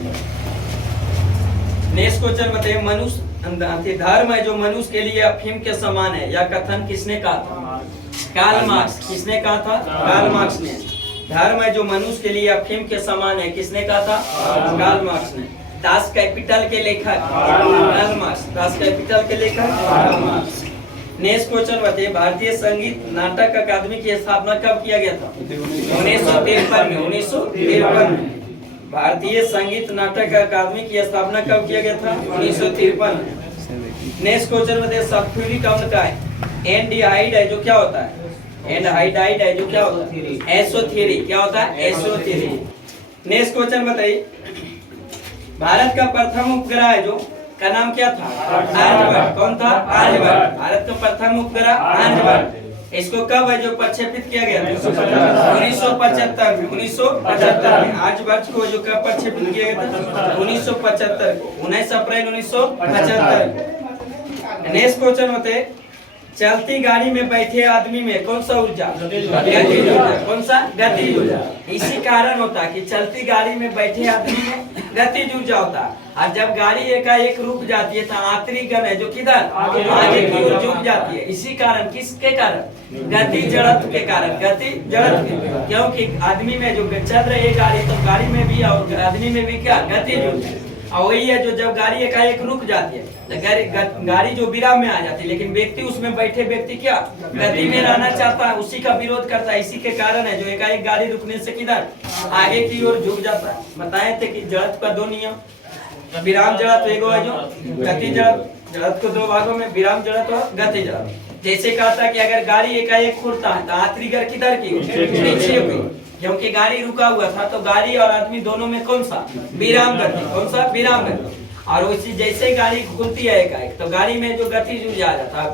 नेक्स्ट क्वेश्चन बताइए, मनुष्य धर्म है जो मनुष्य के लिए अफीम के समान है, यह कथन किसने कहा था? Karl Marx. किसने कहा था? कार्ल मार्क्स ने। धर्म है जो मनुष्य के लिए अफीम के समान है, किसने कहा था? कार्ल मार्क्स ने। दास कैपिटल के लेखक कार्ल मार्क्स। दास कैपिटल के लेखक कार्ल मार्क्स। नेक्स्ट क्वेश्चन बताइए, भारतीय संगीत नाटक अकादमी की स्थापना कब किया गया था? 1953 में। 1953 में भारतीय संगीत नाटक अकादमी की स्थापना कब किया गया था? 1953 में। नेक्स्ट क्वेश्चन बताइए, सल्फ्यूरिक अम्ल का एल्डिहाइड है जो क्या होता है? एल्डिहाइड है जो क्या होता है? एसो3। क्या होता है? एसो3। नेक्स्ट क्वेश्चन बताइए, भारत का प्रथम उपग्रह है जो का नाम क्या था? आर्यभट्ट। कौन था? आर्यभट्ट। भारत का प्रथम उपग्रह आर्यभट्ट। इसको कब है जो प्रक्षेपित किया गया? 1975 में। 1975 में आर्यभट्ट को जो कब प्रक्षेपित किया गया था? 1975 को, 19 अप्रैल 1975। नेक्स्ट क्वेश्चन होते, चलती गाड़ी में बैठे आदमी में कौन सा ऊर्जा? गतिज ऊर्जा। कौन सा? गतिज ऊर्जा। इसी कारण होता है कि चलती गाड़ी में बैठे आदमी में गतिज ऊर्जा होता है, और जब गाड़ी एकाएक रुक जाती है तो आंतरिक गण है जो किधर? आगे की ओर झुक जाती है। इसी कारण, किसके कारण? गति जड़त्व के कारण। गति जड़त्व, क्योंकि आदमी में जो चल रही है गाड़ी, तो गाड़ी में भी और आदमी में भी क्या? गतिज ऊर्जा। और वही है जो जब गाड़ी एकाएक रुक जाती है तो गाड़ी जो विराम में आ जाती है, लेकिन व्यक्ति उसमें बैठे व्यक्ति क्या? गति में रहना चाहता है, उसी का विरोध करता है। इसी के कारण है जो एकाएक गाड़ी रुकने से किधर? आगे की ओर झुक जाता है। बताए थे कि जड़त्व का 2 नियम, विराम जड़त्व एगो है जो गति जड़त्व। जड़त्व को 2 भागों में, विराम जड़त्व और गति जड़त्व। जैसे कहा था कि अगर गाड़ी एकाएक खुलता है तो आंतरिक गण किधर की? नीचे हुई। क्योंकि गाड़ी रुका हुआ था तो गाड़ी और आदमी दोनों में कौन सा विराम गति, कौन सा विराम गति। और उसी जैसे ही गाड़ी खुलती है एकाएक तो गाड़ी में जो गति जुड़ जाता है,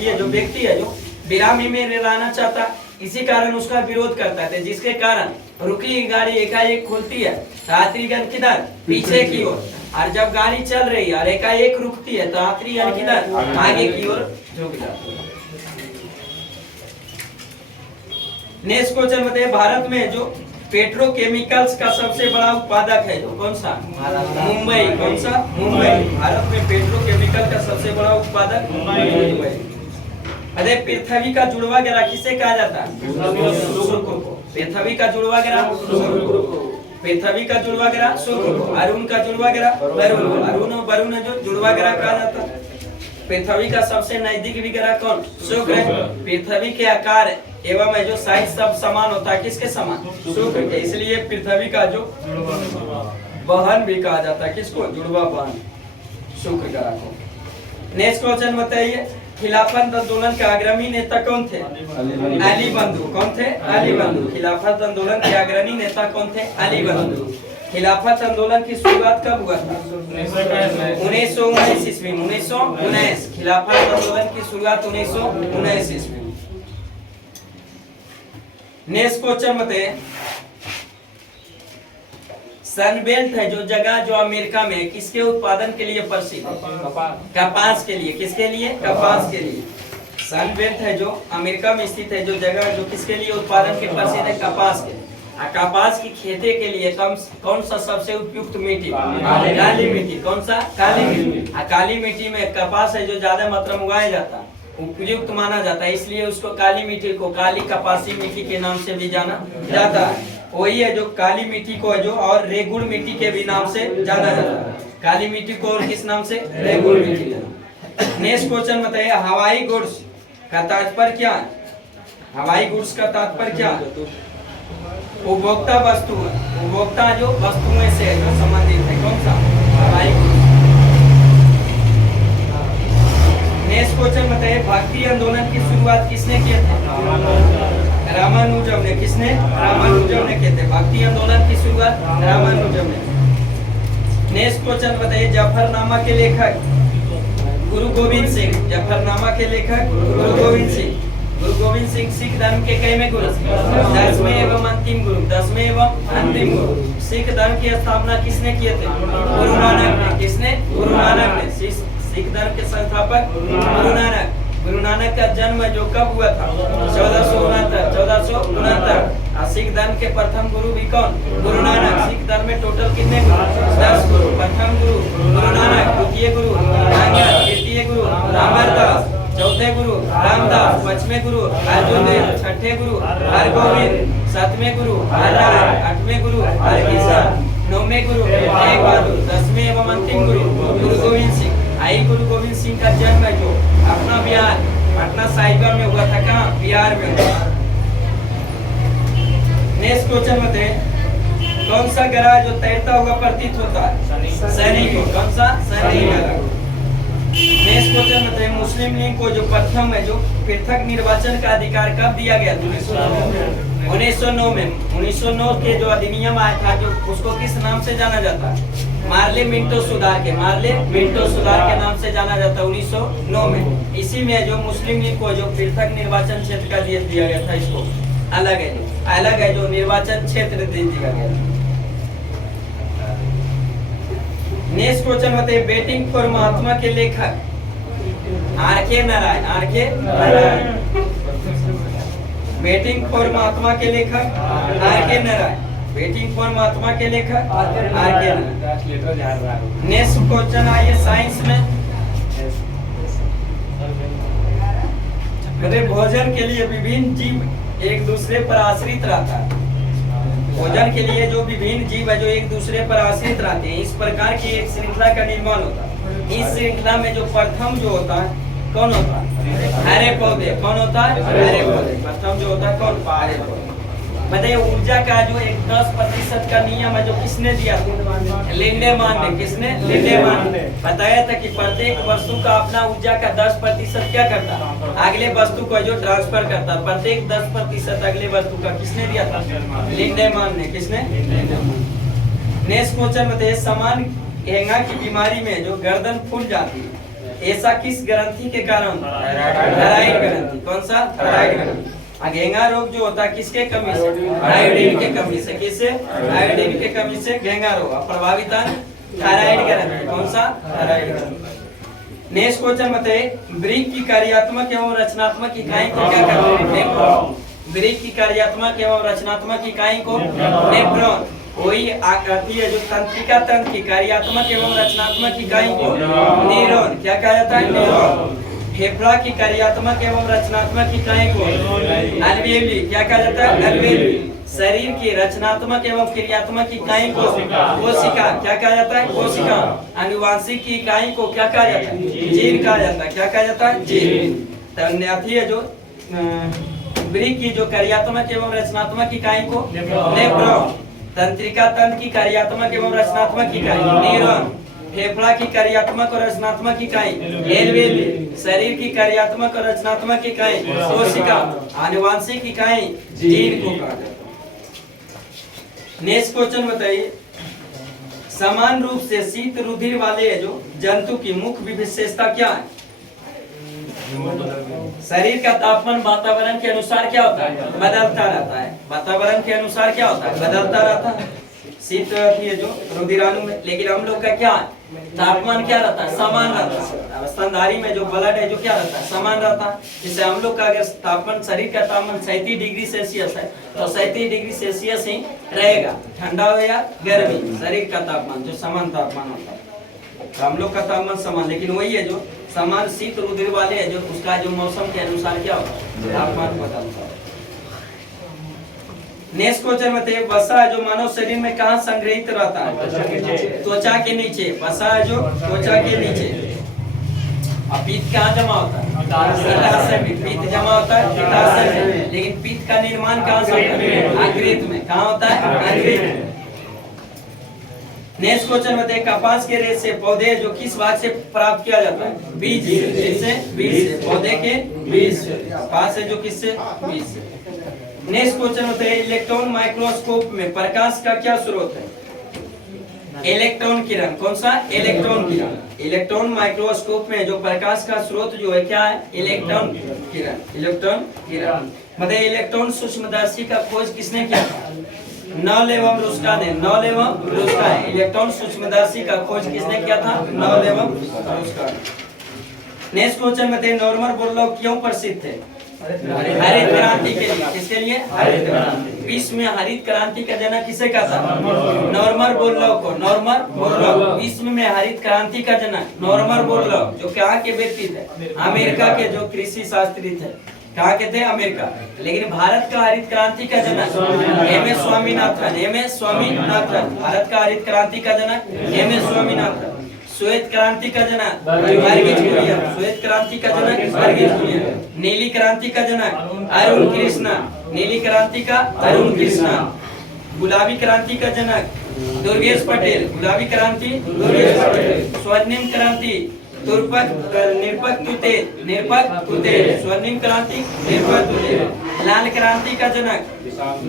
ये जो व्यक्ति है जो विराम में रहना चाहता है, इसी कारण उसका विरोध करता है, जिसके कारण रुकी गाड़ी एकाएक खुलती है तो यात्रीगण किधर पीछे की ओर, और जब गाड़ी चल रही है और एकाएक रुकती है तो यात्रीगण किधर आगे की ओर झुक जाते हैं। नेक्स्ट क्वेश्चन बताइए, भारत में जो पेट्रोकेमिकल्स का सबसे बड़ा उत्पादक है जो कौन सा? मुंबई। कौन सा? मुंबई। भारत में पेट्रोकेमिकल का सबसे बड़ा उत्पादक मुंबई। अरे पृथ्वी का जुड़वा ग्रह किसे कहा जाता है? शुक्र को। पृथ्वी का जुड़वा ग्रह पृथ्वी का जुड़वा ग्रह शुक्र को। अरुण का जुड़वा ग्रह वरुण। अरुण और वरुण जो जुड़वा ग्रह कहा जाता है। पृथ्वी का सबसे नजदीकी ग्रह कौन? शुक्र है। पृथ्वी के आकार एवं जो साइज सब समान होता है, किसके समान? शुक्र के। इसलिए पृथ्वी का जो बहन भी कहा जाता है, किसको? जुड़वा बहन, शुक्र ग्रह को। नेक्स्ट क्वेश्चन बताइए, खिलाफत आंदोलन के अग्रणी नेता कौन थे? अली बंधु। कौन थे? अली बंधु। खिलाफत आंदोलन के अग्रणी नेता कौन थे? अली बंधु। खिलाफत आंदोलन की शुरुआत कब हुआ था? 1919 ईस्वी में। 1919 खिलाफत आंदोलन की शुरुआत 1919 ईस्वी में। नेक्स्ट क्वेश्चन बताइए, सनबेल्ट है जो जगह जो अमेरिका में किसके उत्पादन के लिए प्रसिद्ध है? कपास के लिए। किसके लिए? कपास के लिए। सनबेल्ट है जो अमेरिका में स्थित है जो जगह जो किसके लिए उत्पादन के प्रसिद्ध है? कपास के। कपास की खेती के लिए कौन सा सबसे उपयुक्त मिट्टी? काली मिट्टी। कौन सा? काली मिट्टी। काली मिट्टी में कपास है जो ज्यादा मात्रा में उगाया जाता है, उपयुक्त माना जाता है, इसलिए उसको काली मिट्टी को काली कपासी मिट्टी के नाम से भी जाना जाता है। वही है जो काली मिट्टी को जो और रेगुड़ मिट्टी के भी नाम से जाना जाता है। काली मिट्टी को और किस नाम से? रेगुड़ मिट्टी। नेक्स्ट क्वेश्चन बताइए, हवाई गुड्स का तात्पर्य क्या है? हवाई गुड्स का तात्पर्य क्या है? उपभोक्ता वस्तु। उपभोक्ता जो वस्तुओं से जो संबंधित है, कौन सा? हवाई गुड्स। नेक्स्ट क्वेश्चन बताइए, भक्ति आंदोलन की शुरुआत किसने किया था? रामानुजम ने। किसने? रामानुजम ने किए थे। भक्ति आंदोलन की शुरुआत रामानुजम ने। नेक्स्ट क्वेश्चन बताइए, जफरनामा के लेखक? गुरु गोविंद सिंह। जफरनामा के लेखक गुरु गोविंद सिंह। गुरु गोविंद सिंह सिख धर्म के कईवें गुरु? 10वें एवं अंतिम गुरु। 10वें एवं अंतिम गुरु। सिख धर्म की स्थापना किसने किए थे? गुरु नानक ने। किसने? गुरु नानक ने। सिख धर्म के संस्थापक गुरु नानक। गुरु नानक का जन्म जो कब हुआ था? 1469। सिख धर्म के प्रथम गुरु भी कौन? गुरु नानक। सिख धर्म में टोटल कितने गुरु? 10 गुरु। प्रथम गुरु गुरु नानक। द्वितीय गुरु नानक। तृतीय गुरु अमरदास। चौथे गुरु रामदास। पांचवें गुरु अर्जुन देव। छठे गुरु हरगोविंद। सातवें गुरु हरराय। आठवें गुरु हरकिशन। नौवें गुरु तेग बहादुर। 10वें एवं अंतिम गुरु गुरु गोविंद सिंह। आई गुरु गोविंद सिंह का जन्म है जो अपना बिहार पटना साहिबा में हुआ था। कहाँ? बिहार में हुआ। नेक्स्ट क्वेश्चन बताइए, कौन सा ग्रह जो तैरता हुआ प्रतीत होता है? शनि को। कौन सा? शनि ग्रह। नेक्स्ट क्वेश्चन बताइए, मुस्लिम लीग को जो प्रथम है जो पृथक निर्वाचन का अधिकार कब दिया गया? 1909 में। 1909 के जो अधिनियम आया था जो उसको किस नाम से जाना जाता है? मार्ले मिंटो सुधार के। मार्ले मिंटो सुधार के नाम से जाना जाता है 1909 में। इसी में जो मुस्लिम लीग को जो पृथक निर्वाचन क्षेत्र का दिया गया था, इसको अलग है जो निर्वाचन क्षेत्र दे दिया गया। नेक्स्ट क्वेश्चन बताइए, बेटिंग फॉर महात्मा के लेखक? R K. Narayan. R K. Narayan. Waiting for Mahatma के लेखक R K. Narayan. Waiting for Mahatma के लेखक आर.के. नारायण। नेक्स्ट क्वेश्चन आइए साइंस में, भोजन के लिए विभिन्न जीव एक दूसरे पर आश्रित रहता है। भोजन के लिए जो विभिन्न जीव है जो एक दूसरे पर आश्रित रहते हैं, इस प्रकार की एक श्रृंखला का निर्माण होता है। इस श्रृंखला में जो प्रथम जो होता है कौन होता है? हरे पौधे। कौन होता है? हरे पौधे। प्रथम जो होता है कौन? हरे पौधे। बताइए, ऊर्जा का जो एक 10% का नियम है जो किसने दिया? लिंडेमान ने। किसने? लिंडेमान ने बताया था कि प्रत्येक वस्तु का अपना ऊर्जा का 10% क्या करता है? अगले वस्तु को जो ट्रांसफर करता है, प्रत्येक 10% अगले वस्तु का किसने दिया था? लिंडेमान ने। किसने? नेक्स्ट क्वेश्चन बताइए, सामान्य घेंगा की बीमारी में जो गर्दन फूल जाती है, ऐसा किस ग्रंथि के कारण? थायराइड ग्रंथि। कौन सा? थायराइड ग्रंथि। घेंगा रोग जो होता है किसके कमी से? आयोडीन के कमी से। किससे? आयोडीन के कमी से घेंगा रोग। प्रभावित थायराइड ग्रंथि। कौन सा? थायराइड ग्रंथि। नेक्स्ट क्वेश्चन बताइए, वृक्क की कार्यात्मक एवं रचनात्मक इकाई को क्या कहते हैं? नेफ्रॉन। वृक्क की कार्यात्मक एवं रचनात्मक इकाई को नेफ्रॉन। वही आकृति है जो तंत्रिका तंत्र की कार्यात्मक एवं रचनात्मक इकाई को न्यूरॉन। क्या कहा जाता है? न्यूरॉन। फेफड़ा की कार्यात्मक एवं रचनात्मक इकाई को अल्वेओली। क्या कहा जाता है? अल्वेओली। शरीर की रचनात्मक एवं क्रियात्मक इकाई को कोशिका। क्या कहा जाता है? कोशिका। आनुवांशिक की इकाई को क्या कहा जाता है? जीन कहा जाता है। क्या कहा जाता है? जीन। तन्याथी है जो वृक्क की जो कार्यात्मक एवं रचनात्मक इकाई को नेफ्रॉन। तंत्रिका तंत्र की कार्यात्मक एवं रचनात्मक इकाई न्यूरॉन। फेफड़ा की कार्यात्मक और रचनात्मक इकाई एल्वेओली। शरीर की कार्यात्मक और रचनात्मक इकाई कोशिका। आनुवांशिक इकाई जीन को कहा जाता है। नेक्स्ट क्वेश्चन बताइए, समान रूप से शीत रुधिर वाले जो जंतु की मुख्य विशेषता क्या है? शरीर का तापमान वातावरण के अनुसार क्या होता है? बदलता रहता है। वातावरण के अनुसार क्या होता है? बदलता रहता है। शीत है जो रुधिराणु में, लेकिन हम लोग का क्या है? तापमान क्या रहता है? समान रहता है। स्तनधारी में जो ब्लड है जो क्या रहता है? समान रहता है। जैसे हम लोग का अगर तापमान, शरीर का तापमान 37 डिग्री सेल्सियस है तो 37 डिग्री सेल्सियस ही रहेगा, ठंडा हो या गर्मी। शरीर का तापमान जो समान तापमान होता है, तो हम लोग का तापमान समान, लेकिन वही है जो समान शीत रुधिर वाले है जो उसका जो मौसम के अनुसार क्या होता है? तापमान बदलता है। नेक्स्ट क्वेश्चन बताइए, वसा जो मानव शरीर में कहाँ संग्रहित रहता है? त्वचा के नीचे। वसा जो त्वचा के नीचे। और पित्त कहाँ जमा होता है? पित्ताशय में। पित्त जमा होता है पित्ताशय में, लेकिन पित्त का निर्माण कहाँ से होता है? अंग्रेत में। कहाँ होता है? अंग्रेत में। नेक्स्ट क्वेश्चन बताइए, कपास के रेशे से पौधे जो किस भाग से प्राप्त किया जाता है? बीज से। बीज से। पौधे के बीज से। कपास है जो किससे? बीज से। नेक्स्ट क्वेश्चन बताइए, इलेक्ट्रॉन माइक्रोस्कोप में प्रकाश का क्या स्रोत है? इलेक्ट्रॉन किरण। कौन सा? इलेक्ट्रॉन किरण। इलेक्ट्रॉन माइक्रोस्कोप में जो प्रकाश का स्रोत जो है क्या है? इलेक्ट्रॉन किरण। इलेक्ट्रॉन किरण। बताइए, इलेक्ट्रॉन सूक्ष्मदर्शी का खोज किसने किया था? नॉलेवम रुस्का ने। नॉलेवम रुस्का। इलेक्ट्रॉन सूक्ष्मदर्शी का खोज किसने किया था? नॉलेवम रुस्का। नेक्स्ट क्वेश्चन बताइए, नॉर्मन बोरलॉग क्यों प्रसिद्ध थे? हरित क्रांति के लिए। किसके लिए? हरित क्रांति। विश्व में हरित क्रांति का जनक किसे कहा था? नॉर्मन बोरलॉग को। नॉर्मन बोरलॉग विश्व में हरित क्रांति का जनक नॉर्मन बोरलॉग, जो कहाँ के व्यक्ति थे? अमेरिका के जो कृषि शास्त्री थे। कहाँ के थे? अमेरिका। लेकिन भारत का हरित क्रांति का जनक एम.एस. स्वामीनाथन। एम.एस. स्वामीनाथन भारत का हरित क्रांति का जनक एम.एस. स्वामीनाथन। श्वेत क्रांति का जनक वर्गीज कुरियन। श्वेत क्रांति का जनक वर्गीज कुरियन। नीली क्रांति का जनक अरुण कृष्णा। नीली क्रांति का अरुण कृष्णा। गुलाबी क्रांति का जनक दुर्गेश पटेल। गुलाबी क्रांति दुर्गेश पटेल। स्वर्णिम क्रांति निरपक तुतेज। स्वर्णिम क्रांति निरपक तुतेज। लाल क्रांति का जनक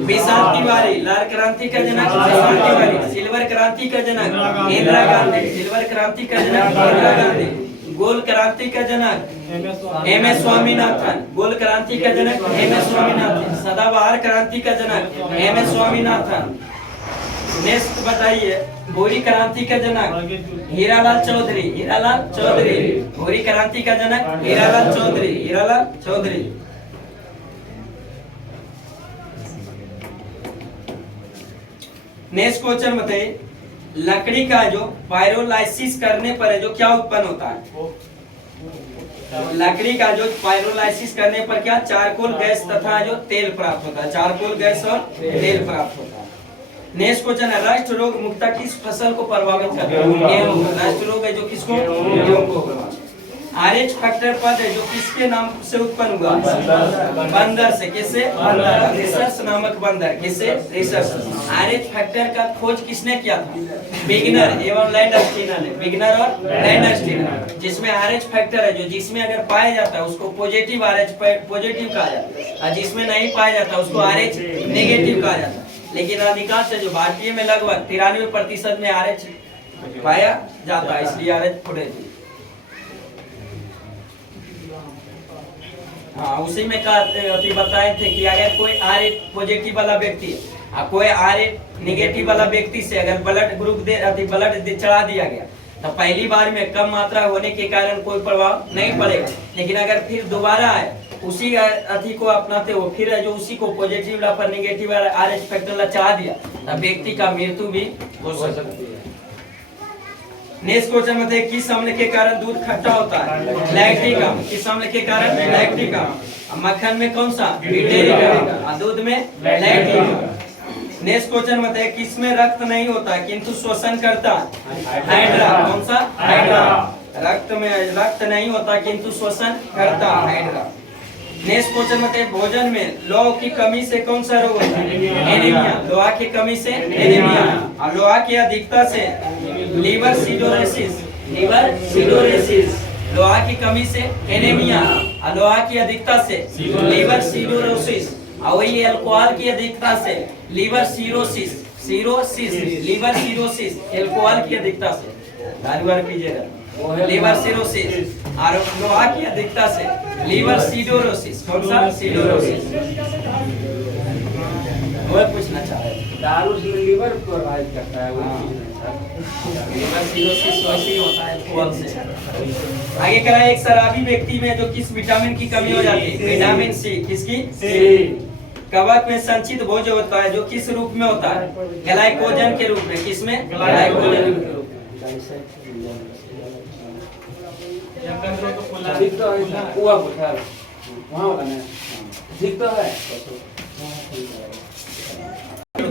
विशाल तिवारी। लाल क्रांति का जनक विशाल तिवारी। सिल्वर क्रांति का जनक इंदिरा गांधी। सिल्वर क्रांति का जनक इंदिरा गांधी। गोल क्रांति का जनक एम.एस. स्वामीनाथन। गोल क्रांति का जनक एम.एस. स्वामीनाथन। सदाबहार क्रांति का जनक एम.एस. स्वामीनाथन। नेक्स्ट बताइए, भूरी क्रांति का जनक हीरालाल चौधरी। हीरालाल चौधरी। भूरी क्रांति का जनक हीरालाल चौधरी। हीरालाल चौधरी। नेक्स्ट क्वेश्चन बताइए, लकड़ी का जो पायरोलाइसिस करने पर है जो क्या उत्पन्न होता है? लकड़ी का जो पायरोलाइसिस करने पर क्या? चारकोल गैस तथा जो तेल प्राप्त होता है। चारकोल गैस और तेल प्राप्त होता है। नेक्स्ट क्वेश्चन है, राष्ट्र रोग मुख्यतः किस फसल को प्रभावित करता है? गेहूं। राष्ट्र रोग है जो किसको? गेहूं को प्रभावित। RH फैक्टर पद है जो किसके नाम से उत्पन्न हुआ? बंदर से। किससे? बंदर। रिसर्च नामक बंदर। किससे? रिसर्च। RH फैक्टर का खोज किसने किया था? बिगनर एवं लैंडस्टीनर ने। बिगनर और लैंडस्टीनर। जिसमें RH फैक्टर है जो जिसमें अगर पाया जाता है उसको पॉजिटिव RH पॉजिटिव कहा जाता है, और जिसमें नहीं पाया जाता उसको RH नेगेटिव कहा जाता है। लेकिन अधिकांश जो भारतीय में लगभग 93% में RH पाया जाता है, इसलिए RH पॉजिटिव। हाँ, उसी में बताए थे कि अगर कोई RH पॉजिटिव वाला व्यक्ति है, कोई RH नेगेटिव वाला व्यक्ति से अगर ब्लड ग्रुप ब्लड चढ़ा दिया गया तो पहली बार में कम मात्रा होने के कारण कोई प्रभाव नहीं पड़ेगा। लेकिन अगर फिर दोबारा आए उसी अति को अपनाते हो, फिर जो उसी को पॉजिटिव पर नेगेटिव RH फैक्टर चढ़ा दिया तब व्यक्ति का मृत्यु भी हो सकती है। नेक्स्ट क्वेश्चन में थे किस अम्ल के कारण दूध खट्टा होता है? लैक्टिक अम्ल। किस अम्ल के कारण? लैक्टिक अम्ल। मक्खन में कौन सा? ब्यूटेरिक अम्ल। दूध में लैक्टिक अम्ल। नेक्स्ट क्वेश्चन में थे किसमें रक्त नहीं होता किंतु श्वसन करता है? हाइड्रा। कौन सा? हाइड्रा। रक्त में रक्त नहीं होता किंतु श्वसन करता है, हाइड्रा। नेक्स्ट क्वेश्चन में थे भोजन में लोह की कमी से कौन सा रोग होता है? एनीमिया। लोहा की कमी से एनीमिया। और लोहा की अधिकता से लीवर सिरोसिस। Liver cirrhosis. लोहा की कमी से एनीमिया, और लोहा की अधिकता से लीवर सिरोसिस। और वही अल्कोहल की अधिकता से liver cirrhosis. Cirrhosis liver cirrhosis alcohol की अधिकता से दारू पीजिएगा लीवर सिरोसिस। और लोहा की अधिकता से लीवर सिडोरोसिस। कौन सा? सिडोरोसिस। वो पूछना चाहते हैं दारू से लीवर प्रभावित करता है, वो लीवर सिरोसिस वैसे ही होता है अल्कोहल से। आगे करा एक शराबी व्यक्ति में जो किस विटामिन की कमी हो जाती है? Vitamin C. किसकी? सी। कवक में संचित भोज्य होता है जो किस रूप में होता है? ग्लाइकोजन के रूप में। किसमें? ग्लाइकोजन के रूप में।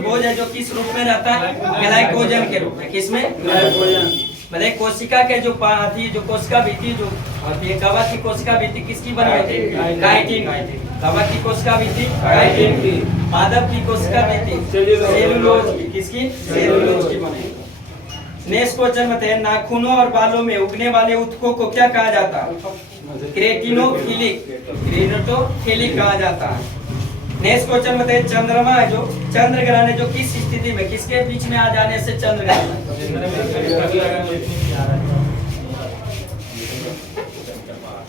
भोज है जो किस रूप में रहता है? ग्लाइकोजन के रूप में। किसमें? ग्लाइकोजन। मतलब कोशिका के जो जो कोशिका भित्ति जो होती है, कवक की कोशिका भित्ति किसकी बनी होती है? काइटिन। कवक की कोशिका भित्ति काइटिन की। पादप की कोशिका भित्ति सेलुलोज की। किसकी? सेलुलोज की बनी। नेक्स्ट क्वेश्चन में थे नाखूनों और बालों में उगने वाले ऊतकों को क्या कहा जाता है? क्रेटिनोफिलिक। क्रेटिनोफिलिक कहा जाता है। नेक्स्ट क्वेश्चन में थे चंद्रमा है जो चंद्र ग्रहण है जो किस स्थिति में किसके बीच में आ जाने से चंद्र ग्रहण?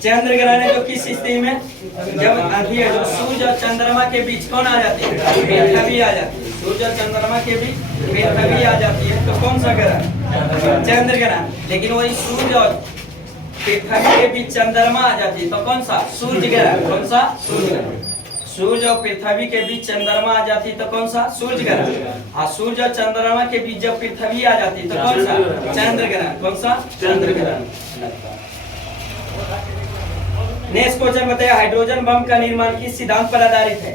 चंद्र ग्रहण है जो किस स्थिति में? जब आंधी है जो सूर्य और चंद्रमा के बीच कौन आ जाती है? पृथ्वी आ जाती है। सूर्य और चंद्रमा के बीच पृथ्वी आ जाती है तो कौन सा ग्रहण? चंद्र ग्रहण। लेकिन वही सूर्य और पृथ्वी के बीच चंद्रमा आ जाती है तो कौन सा? सूर्य ग्रहण। कौन सा? सूर्य ग्रहण। सूर्य और पृथ्वी के बीच चंद्रमा आ जाती तो कौन सा? सूर्य ग्रहण। और सूर्य और चंद्रमा के बीच जब पृथ्वी आ जाती तो कौन सा? चंद्र ग्रहण। कौन सा? चंद्र ग्रहण। नेक्स्ट क्वेश्चन बताइए हाइड्रोजन बम का निर्माण किस सिद्धांत पर आधारित है?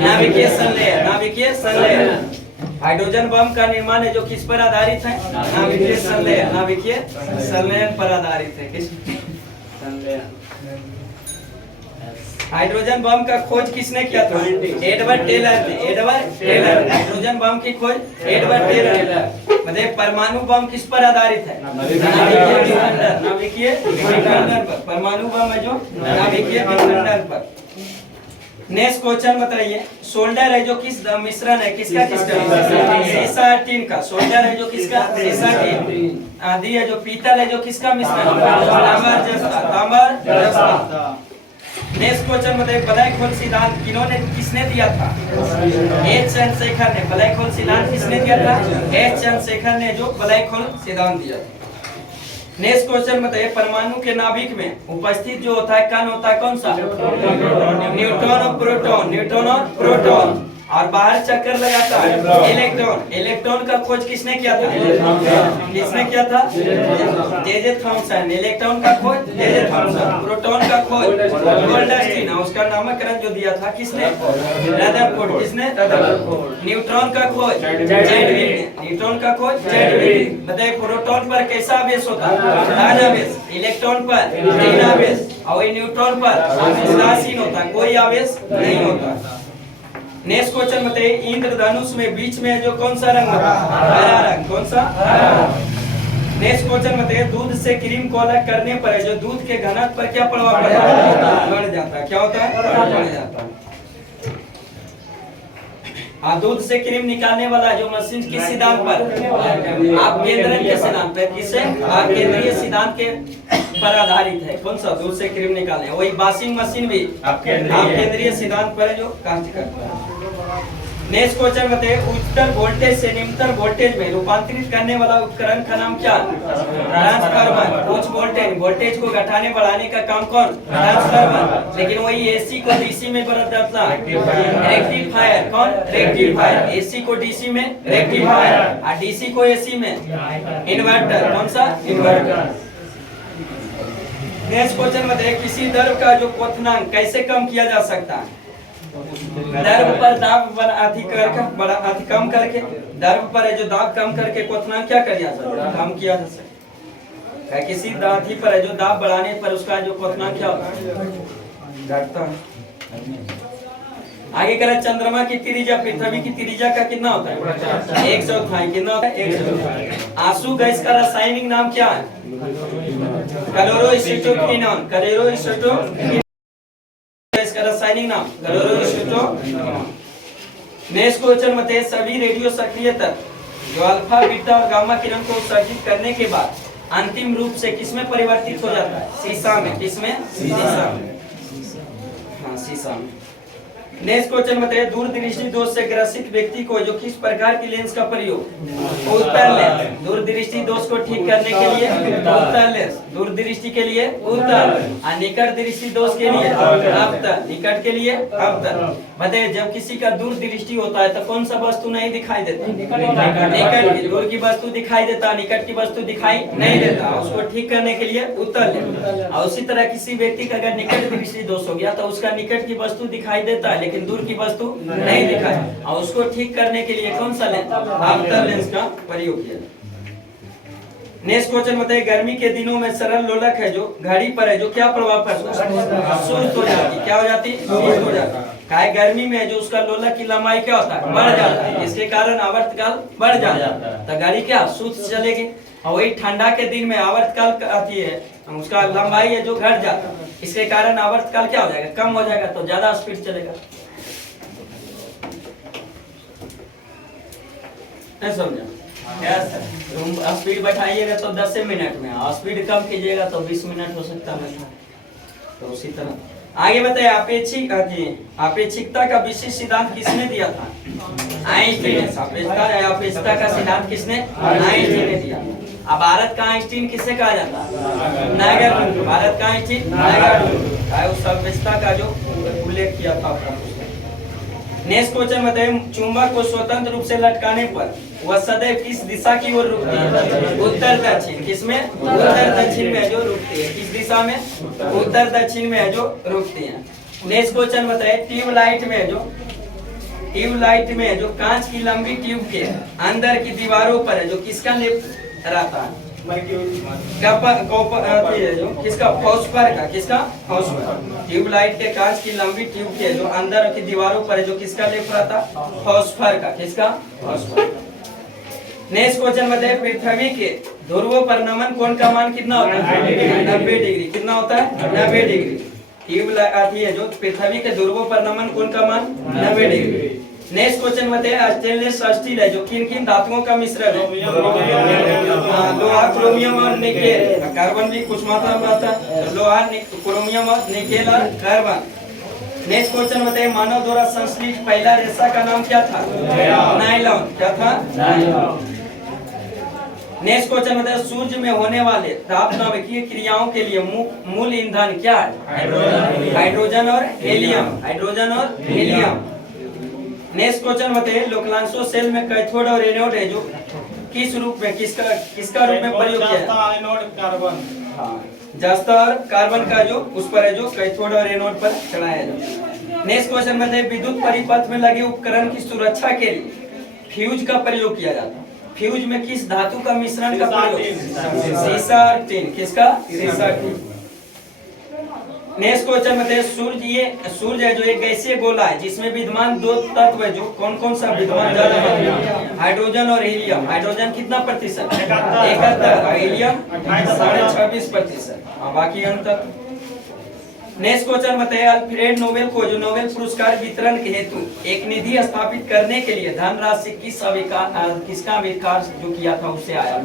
नाभिकीय संलयन। नाभिकीय संलयन। हाइड्रोजन बम का निर्माण है जो किस पर आधारित है? नाभिकीय संलयन। नाभिकीय संलयन पर आधारित है। किस संलयन? हाइड्रोजन बम का खोज किसने किया था? एडवर्ड टेलर ने। Edward Teller. हाइड्रोजन बम की खोज एडवर्ड टेलर। मतलब परमाणु बम किस पर आधारित है? नाभिकीय विखंडन पर। परमाणु बम है जो नाभिकीय विखंडन पर। नेक्स्ट क्वेश्चन बताइए सोल्डर है जो किस मिश्रण है? किसका? सीसा टीन का। सोल्डर है जो किसका? सीसा टीन। आदि है जो पीतल है जो किसका मिश्रण? तांबर जस्ता। तांबर जस्ता। नेक्स्ट क्वेश्चन बताइए ब्लैक होल सिद्धांत किन्होंने किसने दिया था? एच चंद्रशेखर ने। ब्लैक होल सिद्धांत किसने दिया था? एच चंद्रशेखर ने जो ब्लैक होल सिद्धांत दिया था। नेक्स्ट क्वेश्चन बताइए परमाणु के नाभिक में उपस्थित जो होता है कण होता है कौन सा? न्यूट्रॉन और प्रोटॉन। न्यूट्रॉन और प्रोटॉन। और बाहर चक्कर लगाता है इलेक्ट्रॉन। इलेक्ट्रॉन का खोज किसने किया था? किसने किया था? जे जे थॉमसन। इलेक्ट्रॉन का खोज जे जे थॉमसन। प्रोटॉन का खोज गोल्डस्टीन, उसका नामकरण जो दिया था किसने? रदरफोर्ड। किसने? रदरफोर्ड। न्यूट्रॉन का खोज जेडविक ने। न्यूट्रॉन का खोज जेडविक। बताइए प्रोटॉन पर कैसा आवेश होता है? धन आवेश। इलेक्ट्रॉन पर ऋण आवेश। और वही न्यूट्रॉन पर उदासीन होता है, कोई आवेश नहीं होता। नेक्स्ट क्वेश्चन बताइए, इंद्रधनुष में बीच में जो कौन सा रंग होता है? हरा रंग। कौन सा? हरा। नेक्स्ट क्वेश्चन बताइए, दूध से क्रीम को अलग करने पर जो दूध के घनत्व पर क्या प्रभाव पड़ता है? बढ़ जाता है। क्या होता है? बढ़ जाता है। दूध से क्रीम निकालने वाला जो मशीन किस सिद्धांत पर? आप केंद्रन के सिद्धांत पर। किससे? आप केंद्रीय सिद्धांत के पर आधारित है। कौन सा? दूध से क्रीम निकालने। वही वॉशिंग मशीन भी आप केंद्रीय सिद्धांत पर है जो कार्य करता है। नेक्स्ट क्वेश्चन बताइए, उच्चतर वोल्टेज से निम्नतर वोल्टेज में रूपांतरित करने वाला उपकरण का नाम क्या? ट्रांसफार्मर। उच्च वोल्टेज को घटाने बढ़ाने का काम कौन? ट्रांसफार्मर। लेकिन वही एसी को डीसी में बदल जाता है रेक्टिफायर। कौन? रेक्टिफायर। एसी को डीसी में रेक्टिफायर और डीसी को एसी में इन्वर्टर। कौन सा? इन्वर्टर। नेक्स्ट क्वेश्चन बताइए, किसी द्रव का जो क्वथनांक कैसे कम किया जा सकता है? द्रव पर दाब कम करके, द्रव पर जो दाब कम करके क्वथनांक क्या कर कम किया जा सकता है। किसी धातु पर है जो दाब बढ़ाने पर उसका जो क्वथनांक क्या होता है? घटता है। आगे करें, चंद्रमा की त्रिज्या पृथ्वी की त्रिज्या का कितना होता है? 1/4। कितना होता है? 1/4। आंसू गैस का रासायनिक नाम क्या है? क्लोरोएसिटोक्विनोन। क्लोरोएसिटोक्विनोन इसका रासायनिक नाम क्लोरोएसिटोक्विनोन। नेक्स्ट क्वेश्चन बताइए, सभी रेडियो सक्रिय तत्व जो अल्फा बीटा और गामा किरण को उत्सर्जित करने के बाद अंतिम रूप से किसमें परिवर्तित हो जाता है? शीशा में। किसमें? शीशा में। हाँ, शीशा में। नेक्स्ट क्वेश्चन बताइए, दूरदृष्टि दोष से ग्रसित व्यक्ति को जो किस प्रकार की लेंस का प्रयोग? उत्तल लेंस। दूरदृष्टि दोष को ठीक करने के लिए उत्तल लेंस। दूरदृष्टि के लिए उत्तल और निकट दृष्टि दोष के लिए अवतल। निकट के लिए अवतल। बताइए, जब किसी का दूरदृष्टि होता है तो कौन सा वस्तु नहीं दिखाई देता? निकट की। दूर की वस्तु दिखाई देता, निकट की वस्तु दिखाई नहीं देता। उसको ठीक करने के लिए उत्तल लेंस। और उसी तरह किसी व्यक्ति का अगर निकट दृष्टि दोष हो गया तो उसका निकट की वस्तु दिखाई देता है लेकिन दूर की वस्तु नहीं दिखाई, और उसको ठीक करने के लिए कौन सा लेंस? अवतल लेंस का प्रयोग किया। नेक्स्ट क्वेश्चन बताइए, गर्मी के दिनों में सरल लोलक है जो घड़ी पर है जो क्या प्रभाव पड़ता है? सुस्त हो जाती। क्या हो जाती? सुस्त हो जाती। काय गर्मी में जो उसका लोलक की लंबाई क्या होता है? बढ़ जाता है। इसके कारण आवर्तकाल बढ़ जाता है तो घड़ी क्या सुस्त चलेगी। और वही ठंडा के दिन में आवर्तकाल आती है, उसका लंबाई है जो घट जाता है। इसके कारण आवर्तकाल क्या हो जाएगा? कम हो जाएगा तो ज्यादा स्पीड चलेगा। समझा? स्पीड बढ़ाइएगा तो 10 मिनट में, और स्पीड कम कीजिएगा तो 20 मिनट हो सकता है। तो उसी तरह आगे बताइए, अपेक्षिकता का विशिष्ट सिद्धांत किसने दिया था? आइंस्टीन ने। अपेक्षिकता का सिद्धांत किसने? आइंस्टीन ने दिया। अब भारत का आइंस्टीन किसे कहा जाता है? नागर। भारत का आइंस्टीन नागर। उस अपेक्षिकता का जो उल्लेख किया था। नेक्स्ट क्वेश्चन बताइए, चुंबक को स्वतंत्र रूप से लटकाने पर वह सदैव किस दिशा की ओर रुकती है? उत्तर दक्षिण। किसमें? उत्तर दक्षिण में जो रुकती है। किस दिशा में? उत्तर दक्षिण में जो रुकती है। नेक्स्ट क्वेश्चन बताइए, ट्यूबलाइट में जो कांच की लंबी ट्यूब के अंदर की दीवारों पर है जो किसका लेप रहता है? जो किसका? फास्फोर का। किसका? फास्फोर। ट्यूबलाइट के कांच की लंबी ट्यूब के जो अंदर की दीवारों पर है जो किसका लेप रहता? फास्फोर का। किसका? फास्फोर। नेक्स्ट क्वेश्चन बताइए, पृथ्वी के ध्रुवों पर नमन कोण का मान कितना होता है? 90 डिग्री। कितना होता है? 90 डिग्री। ट्यूबलाइट आती है जो पृथ्वी के ध्रुवों पर नमन कोण का मान 90 डिग्री। नेक्स्ट क्वेश्चन बताइए, स्टेनलेस स्टील है जो किन किन धातुओं का मिश्रण है? लोहा, क्रोमियम और निकेल। कार्बन भी कुछ मात्रा में रहता है। लोहा, क्रोमियम और निकेल और कार्बन। नेक्स्ट क्वेश्चन बताइए, मानव द्वारा संश्लेषित पहला रेशा का नाम क्या था? नायलॉन। क्या था? नायलॉन। नेक्स्ट क्वेश्चन बताइए, सूर्य में होने वाले तापनाभिकीय क्रियाओं के लिए मूल ईंधन क्या है? हाइड्रोजन और हीलियम। हाइड्रोजन और हीलियम। नेक्स्ट क्वेश्चन बताइए, लोकलांसो सेल में कैथोड और एनोड है जो किस रूप में, किसका रूप में प्रयोग किया है? कार्बन। हाँ, जस्ता और कार्बन का जो उस पर है जो कैथोड और एनोड पर चढ़ाया जाता है। नेक्स्ट क्वेश्चन में विद्युत परिपथ में लगे उपकरण की सुरक्षा के लिए फ्यूज का प्रयोग किया जाता है। फ्यूज में किस धातु का मिश्रण का प्रयोग? सीसा और टिन। किसका? सीसा टिन। नेक्स्ट क्वेश्चन में सूर्य है जो एक गैसीय गोला है जिसमें विद्यमान दो तत्व है जो कौन कौन सा विद्यमान? हाइड्रोजन और हीलियम। हाइड्रोजन कितना प्रतिशत? 71। हीलियम 26.5%। और बाकी अंतर। नेक्स्ट क्वेश्चन बताइए, अल्फ्रेड नोबेल को जो नोबेल पुरस्कार वितरण के हेतु एक निधि स्थापित करने के लिए धनराशि किसका आविष्कार जो किया था उससे आया?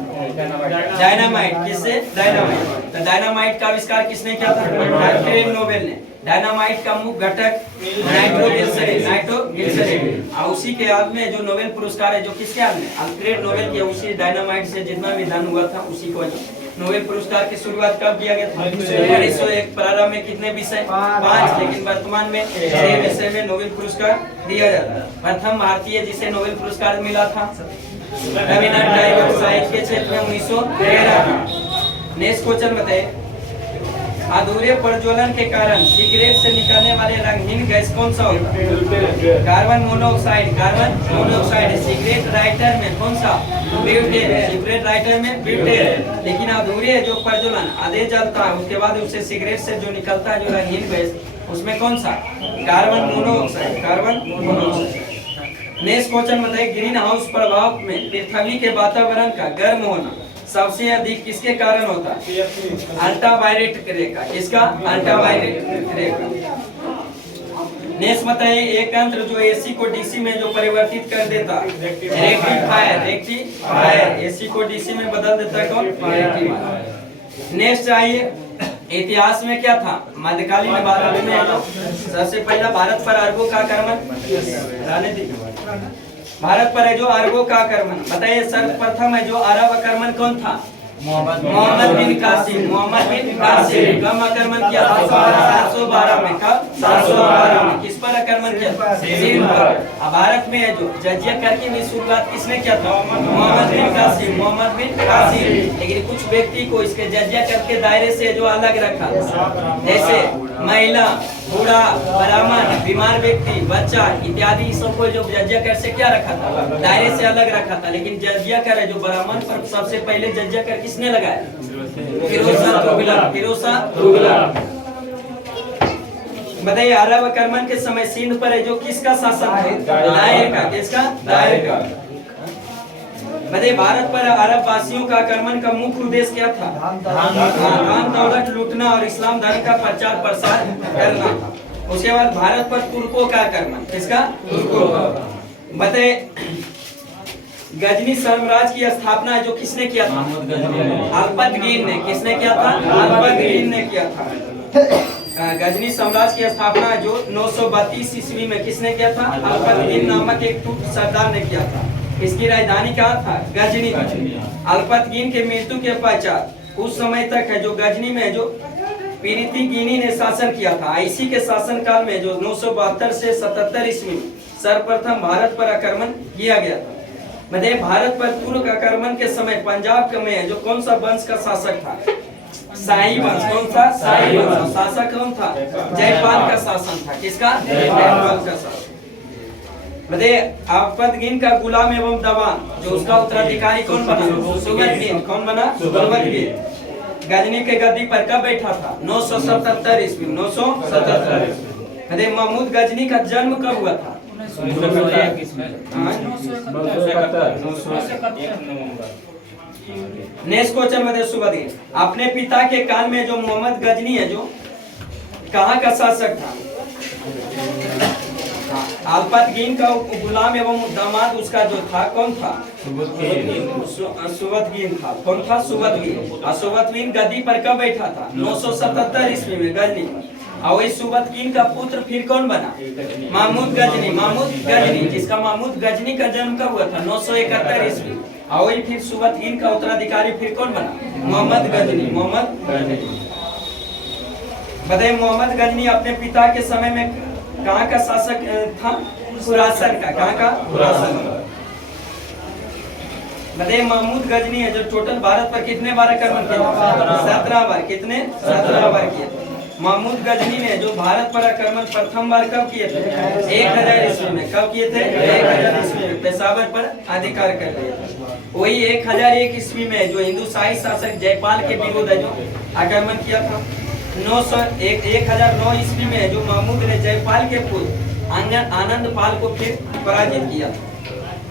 डायनामाइट। किससे? डायनामाइट। तो डायनामाइट का आविष्कार किसने किया था? अल्फ्रेड नोबेल ने। डायनामाइट का मुख्य घटक नाइट्रोग्लिसरीन। और उसी के याद में जो नोबेल पुरस्कार है जो किसके याद में? अल्फ्रेड नोबेल के। उसी डायनामाइट से जितना भी धन हुआ था उसी को नोबेल पुरस्कार की शुरुआत कब किया गया था? 1901। प्रारंभ में कितने विषय? 5, लेकिन वर्तमान में 6 विषय में नोबेल पुरस्कार दिया जाता है। प्रथम भारतीय जिसे नोबेल पुरस्कार मिला था रविन्द्रनाथ टैगोर, साहित्य के क्षेत्र में 1913। नेक्स्ट क्वेश्चन बताइए, अधूरे प्रज्वलन के कारण सिगरेट से निकलने वाले रंगहीन गैस कौन सा होता है? Carbon monoxide. Carbon monoxide. Cigarette writer में कौन सा? ब्यूटेन। सिगरेट राइटर में ब्यूटेन। लेकिन अधूरे जो प्रज्वलन आधे जलता है उसके बाद उसे सिगरेट से जो निकलता है जो रंगहीन गैस उसमें कौन सा? Carbon monoxide. Carbon monoxide. Next question बताइए, ग्रीन हाउस प्रभाव में पृथ्वी के वातावरण का गर्म होना सबसे अधिक किसके कारण होता है? अल्ट्रावायलेट रेखा। किसका? अल्ट्रावायलेट रेखा। नेक्स्ट बताइए, एक यंत्र जो एसी को डीसी में जो परिवर्तित कर देता रेक्टिफायर। रेक्टिफायर। एसी को डीसी में बदल देता है कौन? रेक्टिफायर। नेक्स्ट आइए, इतिहास में क्या था? मध्यकालीन भारत में सबसे पहला भारत पर अरबों का आक्रमण। भारत पर है जो अरबों का आक्रमण। बताइए सर्वप्रथम है जो अरब आक्रमण कौन था? मोहम्मद बिन कासिम। मोहम्मद बिन कासिम। कब आक्रमण किया था? 712 में। कब? 712 में। किस पर आक्रमण किया? सिंध पर। भारत में है जो जजिया करके भी शुरुआत किसने किया था? मोहम्मद बिन कासिम। मोहम्मद बिन कासिम। लेकिन कुछ व्यक्ति को इसके जजिया करके दायरे से जो अलग रखा, जैसे महिला, बूढ़ा, ब्राह्मण, बीमार व्यक्ति, बच्चा इत्यादि सबको जो जजिया कर से क्या रखा था? दायरे से अलग रखा था। लेकिन जजिया कर है जो ब्राह्मण पर सबसे पहले जजिया कर किसने लगाया? फिरोज शाह तुगलक। बताइए अरब आक्रमण के समय सिंध पर है जो किसका शासन था? दायर का। किसका? दायर का। बताइए भारत पर अरब वासियों का आक्रमण का मुख्य उद्देश्य क्या था? धन दौलत लूटना और इस्लाम धर्म का प्रचार प्रसार करना था। उसके बाद भारत पर तुर्कों का आक्रमण। किसका? तुर्कों का। बताइए गजनी साम्राज्य की स्थापना जो किसने किया था? अल्पतगीन ने। किसने किया था? अल्पतगीन ने किया था। गजनी साम्राज्य की स्थापना जो 932 ईस्वी में किसने किया था? अल्पतगीन नामक एक टूट सरदार ने किया था। इसकी राजधानी क्या था? गजनी। अल्पतगीन के मृत्यु के पश्चात उस समय तक है जो गजनी में जो पीरितिगिनी ने शासन किया था। इसी के शासन काल में जो 972 से 77 ईस्वी में सर्वप्रथम भारत पर आक्रमण किया गया था। मतलब भारत पर तुर्क आक्रमण के समय पंजाब में है जो कौन सा वंश का शासक था? शाही वंश। कौन सा? शाही वंश। शासक कौन था? जयपाल का शासन था। किसका? जयपाल का शासन। अल्पतगीन का गुलाम एवं दवान जो उसका उत्तराधिकारी कौन बना? सुबतगीन। कौन बना? सुबतगीन। गजनी के गद्दी पर कब बैठा था? 977 ईस्वी। 977 ईस्वी। महमूद गजनी का जन्म कब हुआ था? 971 नेक्स्ट क्वेश्चन में सुबतगीन अपने पिता के काल में जो मोहम्मद गजनी है जो कहाँ का शासक था? अल्पतगीन का गुलाम एवं दामाद उसका जो था कौन था? सुबतगीन था। कौन था? सुबतगीन। सुबतगीन गद्दी पर कब बैठा था? 977 ईस्वी में गजनी। और वही सुबतगीन का पुत्र फिर कौन बना? महमूद गजनी। महमूद गजनी जिसका महमूद गजनी का जन्म कब हुआ था? 971 ईस्वी। और वही फिर सुबतगीन का उत्तराधिकारी फिर कौन बना? मोहम्मद गजनी। मोहम्मद गजनी। बताइए मोहम्मद गजनी अपने पिता के समय में कहाँ का शासक था? खुरासन का। कहाँ का? खुरासन का। बताइए महमूद गजनी है जो टोटल भारत पर कितने बार आक्रमण किए? 17 बार। कितने? 17 बार किए थे। महमूद गजनी ने जो भारत पर आक्रमण प्रथम बार कब किए थे? 1000 ईस्वी में। कब किए थे? 1000 ईस्वी में पेशावर पर अधिकार कर लिए थे। वही 1001 ईस्वी में जो हिंदू शाही शासक जयपाल के विरुद्ध है जो आक्रमण किया था। 1009 ईस्वी में जो महमूद ने जयपाल के पुत्र आनंद पाल को फिर पराजित किया।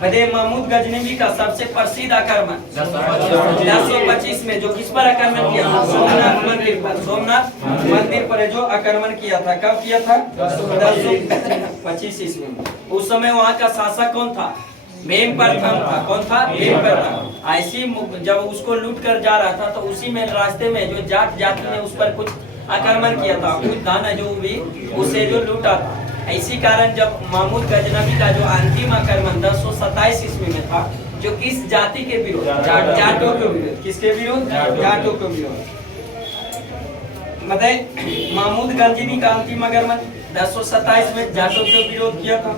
महमूद गजनवी का सबसे प्रसिद्ध आक्रमण 1025 में जो किस पर आक्रमण किया था? सोमनाथ मंदिर पर। सोमनाथ मंदिर पर जो आक्रमण किया था। कब किया था? 1025 ईस्वी में। उस समय वहाँ का शासक कौन था? भीम प्रथम था। कौन था? भीम प्रथम। ऐसी जब उसको लूट कर जा रहा था तो उसी में रास्ते में जो जाट जाति ने उस पर कुछ आक्रमण किया था, कुछ दाना जो भी उसे जो लूटा था। इसी कारण जब महमूद गजनवी का जो अंतिम आक्रमण 1027 ईस्वी में था जो किस जाति के विरुद्ध? जाटों के विरुद्ध। किसके विरुद्ध? जाटों के विरुद्ध। बताइए महमूद गजनी का अंतिम आक्रमण 1027 में जाटों के विरोध किया था।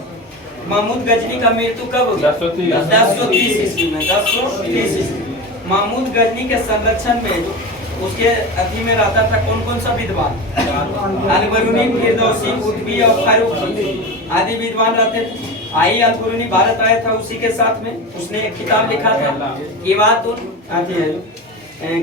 महमूद गजनी का मृत्यु कब हो गया? 1030 ईस्वी में। 1030 ईस्वी। महमूद गजनी के संरक्षण में जो उसके अधीन में रहता था कौन कौन सा विद्वान? अल-बरूनी, फिरदौसी, उतबी और फारूकी आदि विद्वान रहते थे। आई अल-बरूनी भारत आया था, उसी के साथ में उसने एक किताब लिखा था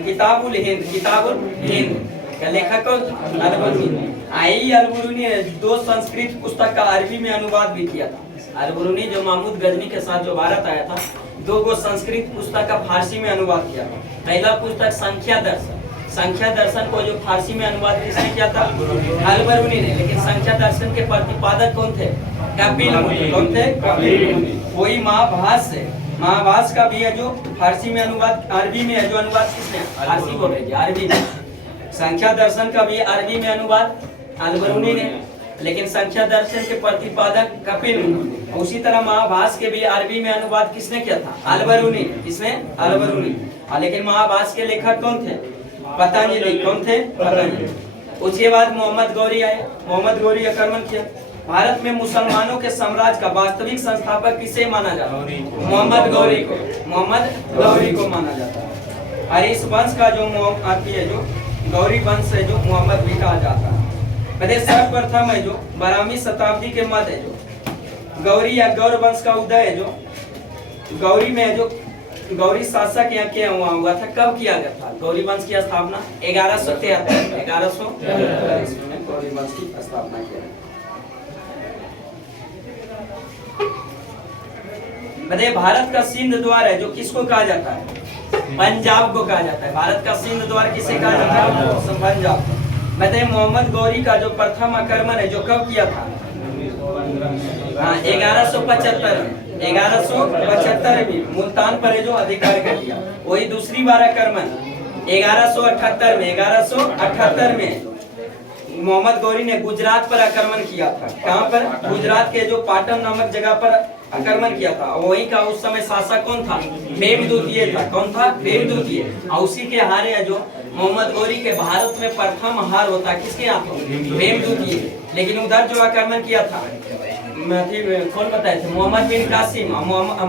किताबुल हिंद। किताबुल हिंद का लेखक कौन था? अल-बरूनी। आई अल-बरूनी ने 2 संस्कृत पुस्तक का अरबी में अनुवाद भी किया था। अल-बरूनी जो महमूद गजनी के साथ जो भारत आया था 2 संस्कृत पुस्तक का फारसी में अनुवाद किया था। पहला पुस्तक संख्या दर्शन। संख्या दर्शन को जो फारसी में अनुवाद किसने किया था? अल-बरूनी ने। लेकिन संख्या दर्शन के प्रतिपादक कौन थे? कपिल मुनि। कौन थे? कपिल मुनि। वही महाभाष्य है, महाभाष्य का भी है जो फारसी में अनुवाद, अरबी में है जो अनुवाद किसने? फारसी बोल रही है, अरबी में। संख्या दर्शन का भी अरबी में अनुवाद अल-बरूनी ने, लेकिन संख्या दर्शन के प्रतिपादक कपिल मुनि। उसी तरह महाभाष्य के भी अरबी में अनुवाद किसने किया था? अल-बरूनी। किसने? अल-बरूनी। लेकिन महाभाष्य के लेखक कौन थे? पतंजलि। कौन थे? पतंजलि। उसके बाद मोहम्मद गौरी आए। मोहम्मद गौरी आक्रमण किया। भारत में मुसलमानों के साम्राज्य का वास्तविक संस्थापक किसे माना जाता है? मोहम्मद गौरी को। मोहम्मद गौरी को माना जाता है। और इस वंश का जो आती है जो गौरी वंश है जो मोहम्मद भी कहा जाता है। सर्वप्रथम है जो 12वीं शताब्दी के मध्य है जो गौरी या गौर वंश का उदय है जो गौरी में है जो गौरी शासक यहाँ क्या हुआ था? कब किया गया था? गौरी वंश की स्थापना 1173 में गौरी वंश की स्थापना किया। बताइए भारत का सिंध द्वार है जो किसको कहा जाता है? पंजाब को कहा जाता है। भारत का सिंध द्वार किसे कहा जाता है? पंजाब। बताइए मोहम्मद गौरी का जो प्रथम आक्रमण है जो कब किया था? 1175 में। 1175 में मुल्तान पर जो अधिकार कर दिया। वही दूसरी बार आक्रमण 1178 में। 1178 में मोहम्मद गौरी ने गुजरात पर आक्रमण किया था। कहाँ पर? गुजरात के जो पाटन नामक जगह पर आक्रमण किया था। वही का उस समय शासक कौन था? भेमद्वितीय था। कौन था? भेमद्वितीय। और उसी के हारे जो मोहम्मद गौरी के भारत में प्रथम हार होता किसके हाथों? भेमद्वितीय। लेकिन उधर जो आक्रमण किया था कौन बताए थे? मोहम्मद बिन कासिम,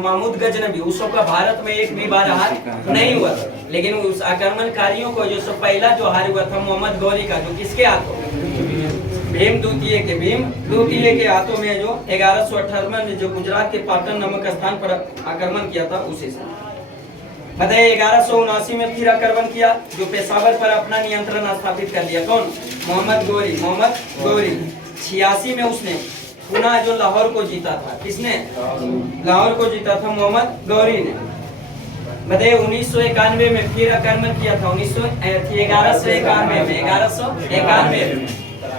महमूद गजनवी। उसों का भारत में एक भी बार हार नहीं हुआ था। लेकिन उस आक्रमणकारियों को जो पहला जो हार हुआ था मोहम्मद गौरी का जो किसके हाथों? भीमद्वितीय के हाथों में जो 1158 में जो गुजरात के पाटन नामक स्थान पर आक्रमण किया था उसे से। बताइए 1179 में फिर आक्रमण किया जो पेशावर पर अपना नियंत्रण स्थापित कर लिया। कौन? मोहम्मद गौरी। मोहम्मद गौरी 86 में उसने पुनः जो लाहौर को जीता था। किसने? लाहौर को जीता था मोहम्मद गौरी ने। बताइए 1991 में फिर आक्रमण किया था। 1191 में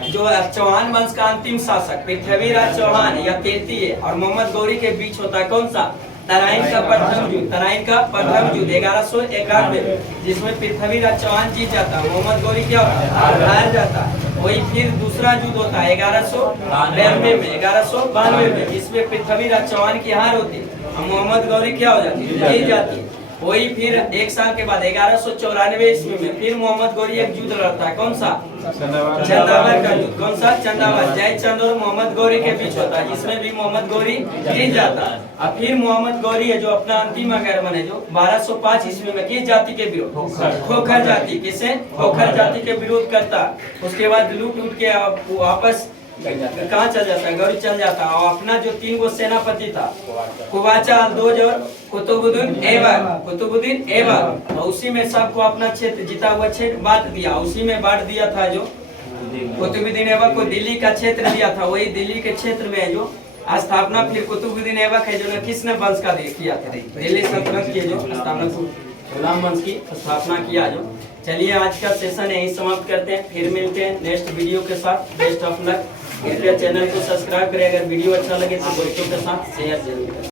जो चौहान वंश का अंतिम शासक पृथ्वीराज चौहान या तृतीय और मोहम्मद गौरी के बीच होता है कौन सा? तराइन का प्रथम युद्ध। तराइन का प्रथम युद्ध 1191 जिसमें पृथ्वीराज चौहान जीत जाता है, मोहम्मद गौरी क्या हार जाता है। वही फिर दूसरा युद्ध होता है 1192 में। 1192 में इसमें पृथ्वीराज चौहान की हार होती है और मोहम्मद गौरी क्या हो जाती है? जीत जाती है। वही फिर एक साल के बाद 1194 ईस्वी में फिर मोहम्मद गौरी एक युद्ध लड़ता है। कौन सा? चंदावर का युद्ध। कौन सा? चंदावर। जयचंद और मोहम्मद गौरी के बीच होता है, जिसमें भी मोहम्मद गौरी जीत जाता है। अब फिर मोहम्मद गौरी है जो अपना अंतिम आगमन है जो 1205 ईस्वी में किस जाति के विरोध? खोखर जाति। किसे? खोखर जाति के विरोध करता। उसके बाद लूट उठ के वापस कहाँ चल जाता है? गौरी चल जाता है। और अपना जो 3 गो सेनापति था, कुवाचा, अल्दोज और कुतुबुद्दीन ऐबक, और उसी में सबको अपना क्षेत्र, जीता हुआ क्षेत्र बांट दिया। उसी में बांट दिया था जो कुतुबुद्दीन ऐबक को दिल्ली का क्षेत्र दिया था। वही दिल्ली के क्षेत्र में जो स्थापना फिर कुतुबुद्दीन ऐबक है जो किसने वंश का किया था? दिल्ली सल्तनत की जो स्थापना, गुलाम वंश की स्थापना किया जो। चलिए आज का सेशन यहीं समाप्त करते हैं, फिर मिलते हैं नेक्स्ट वीडियो के साथ। Best of luck. कृपया चैनल को सब्सक्राइब करें। अगर वीडियो अच्छा लगे तो दोस्तों के साथ शेयर जरूर करें।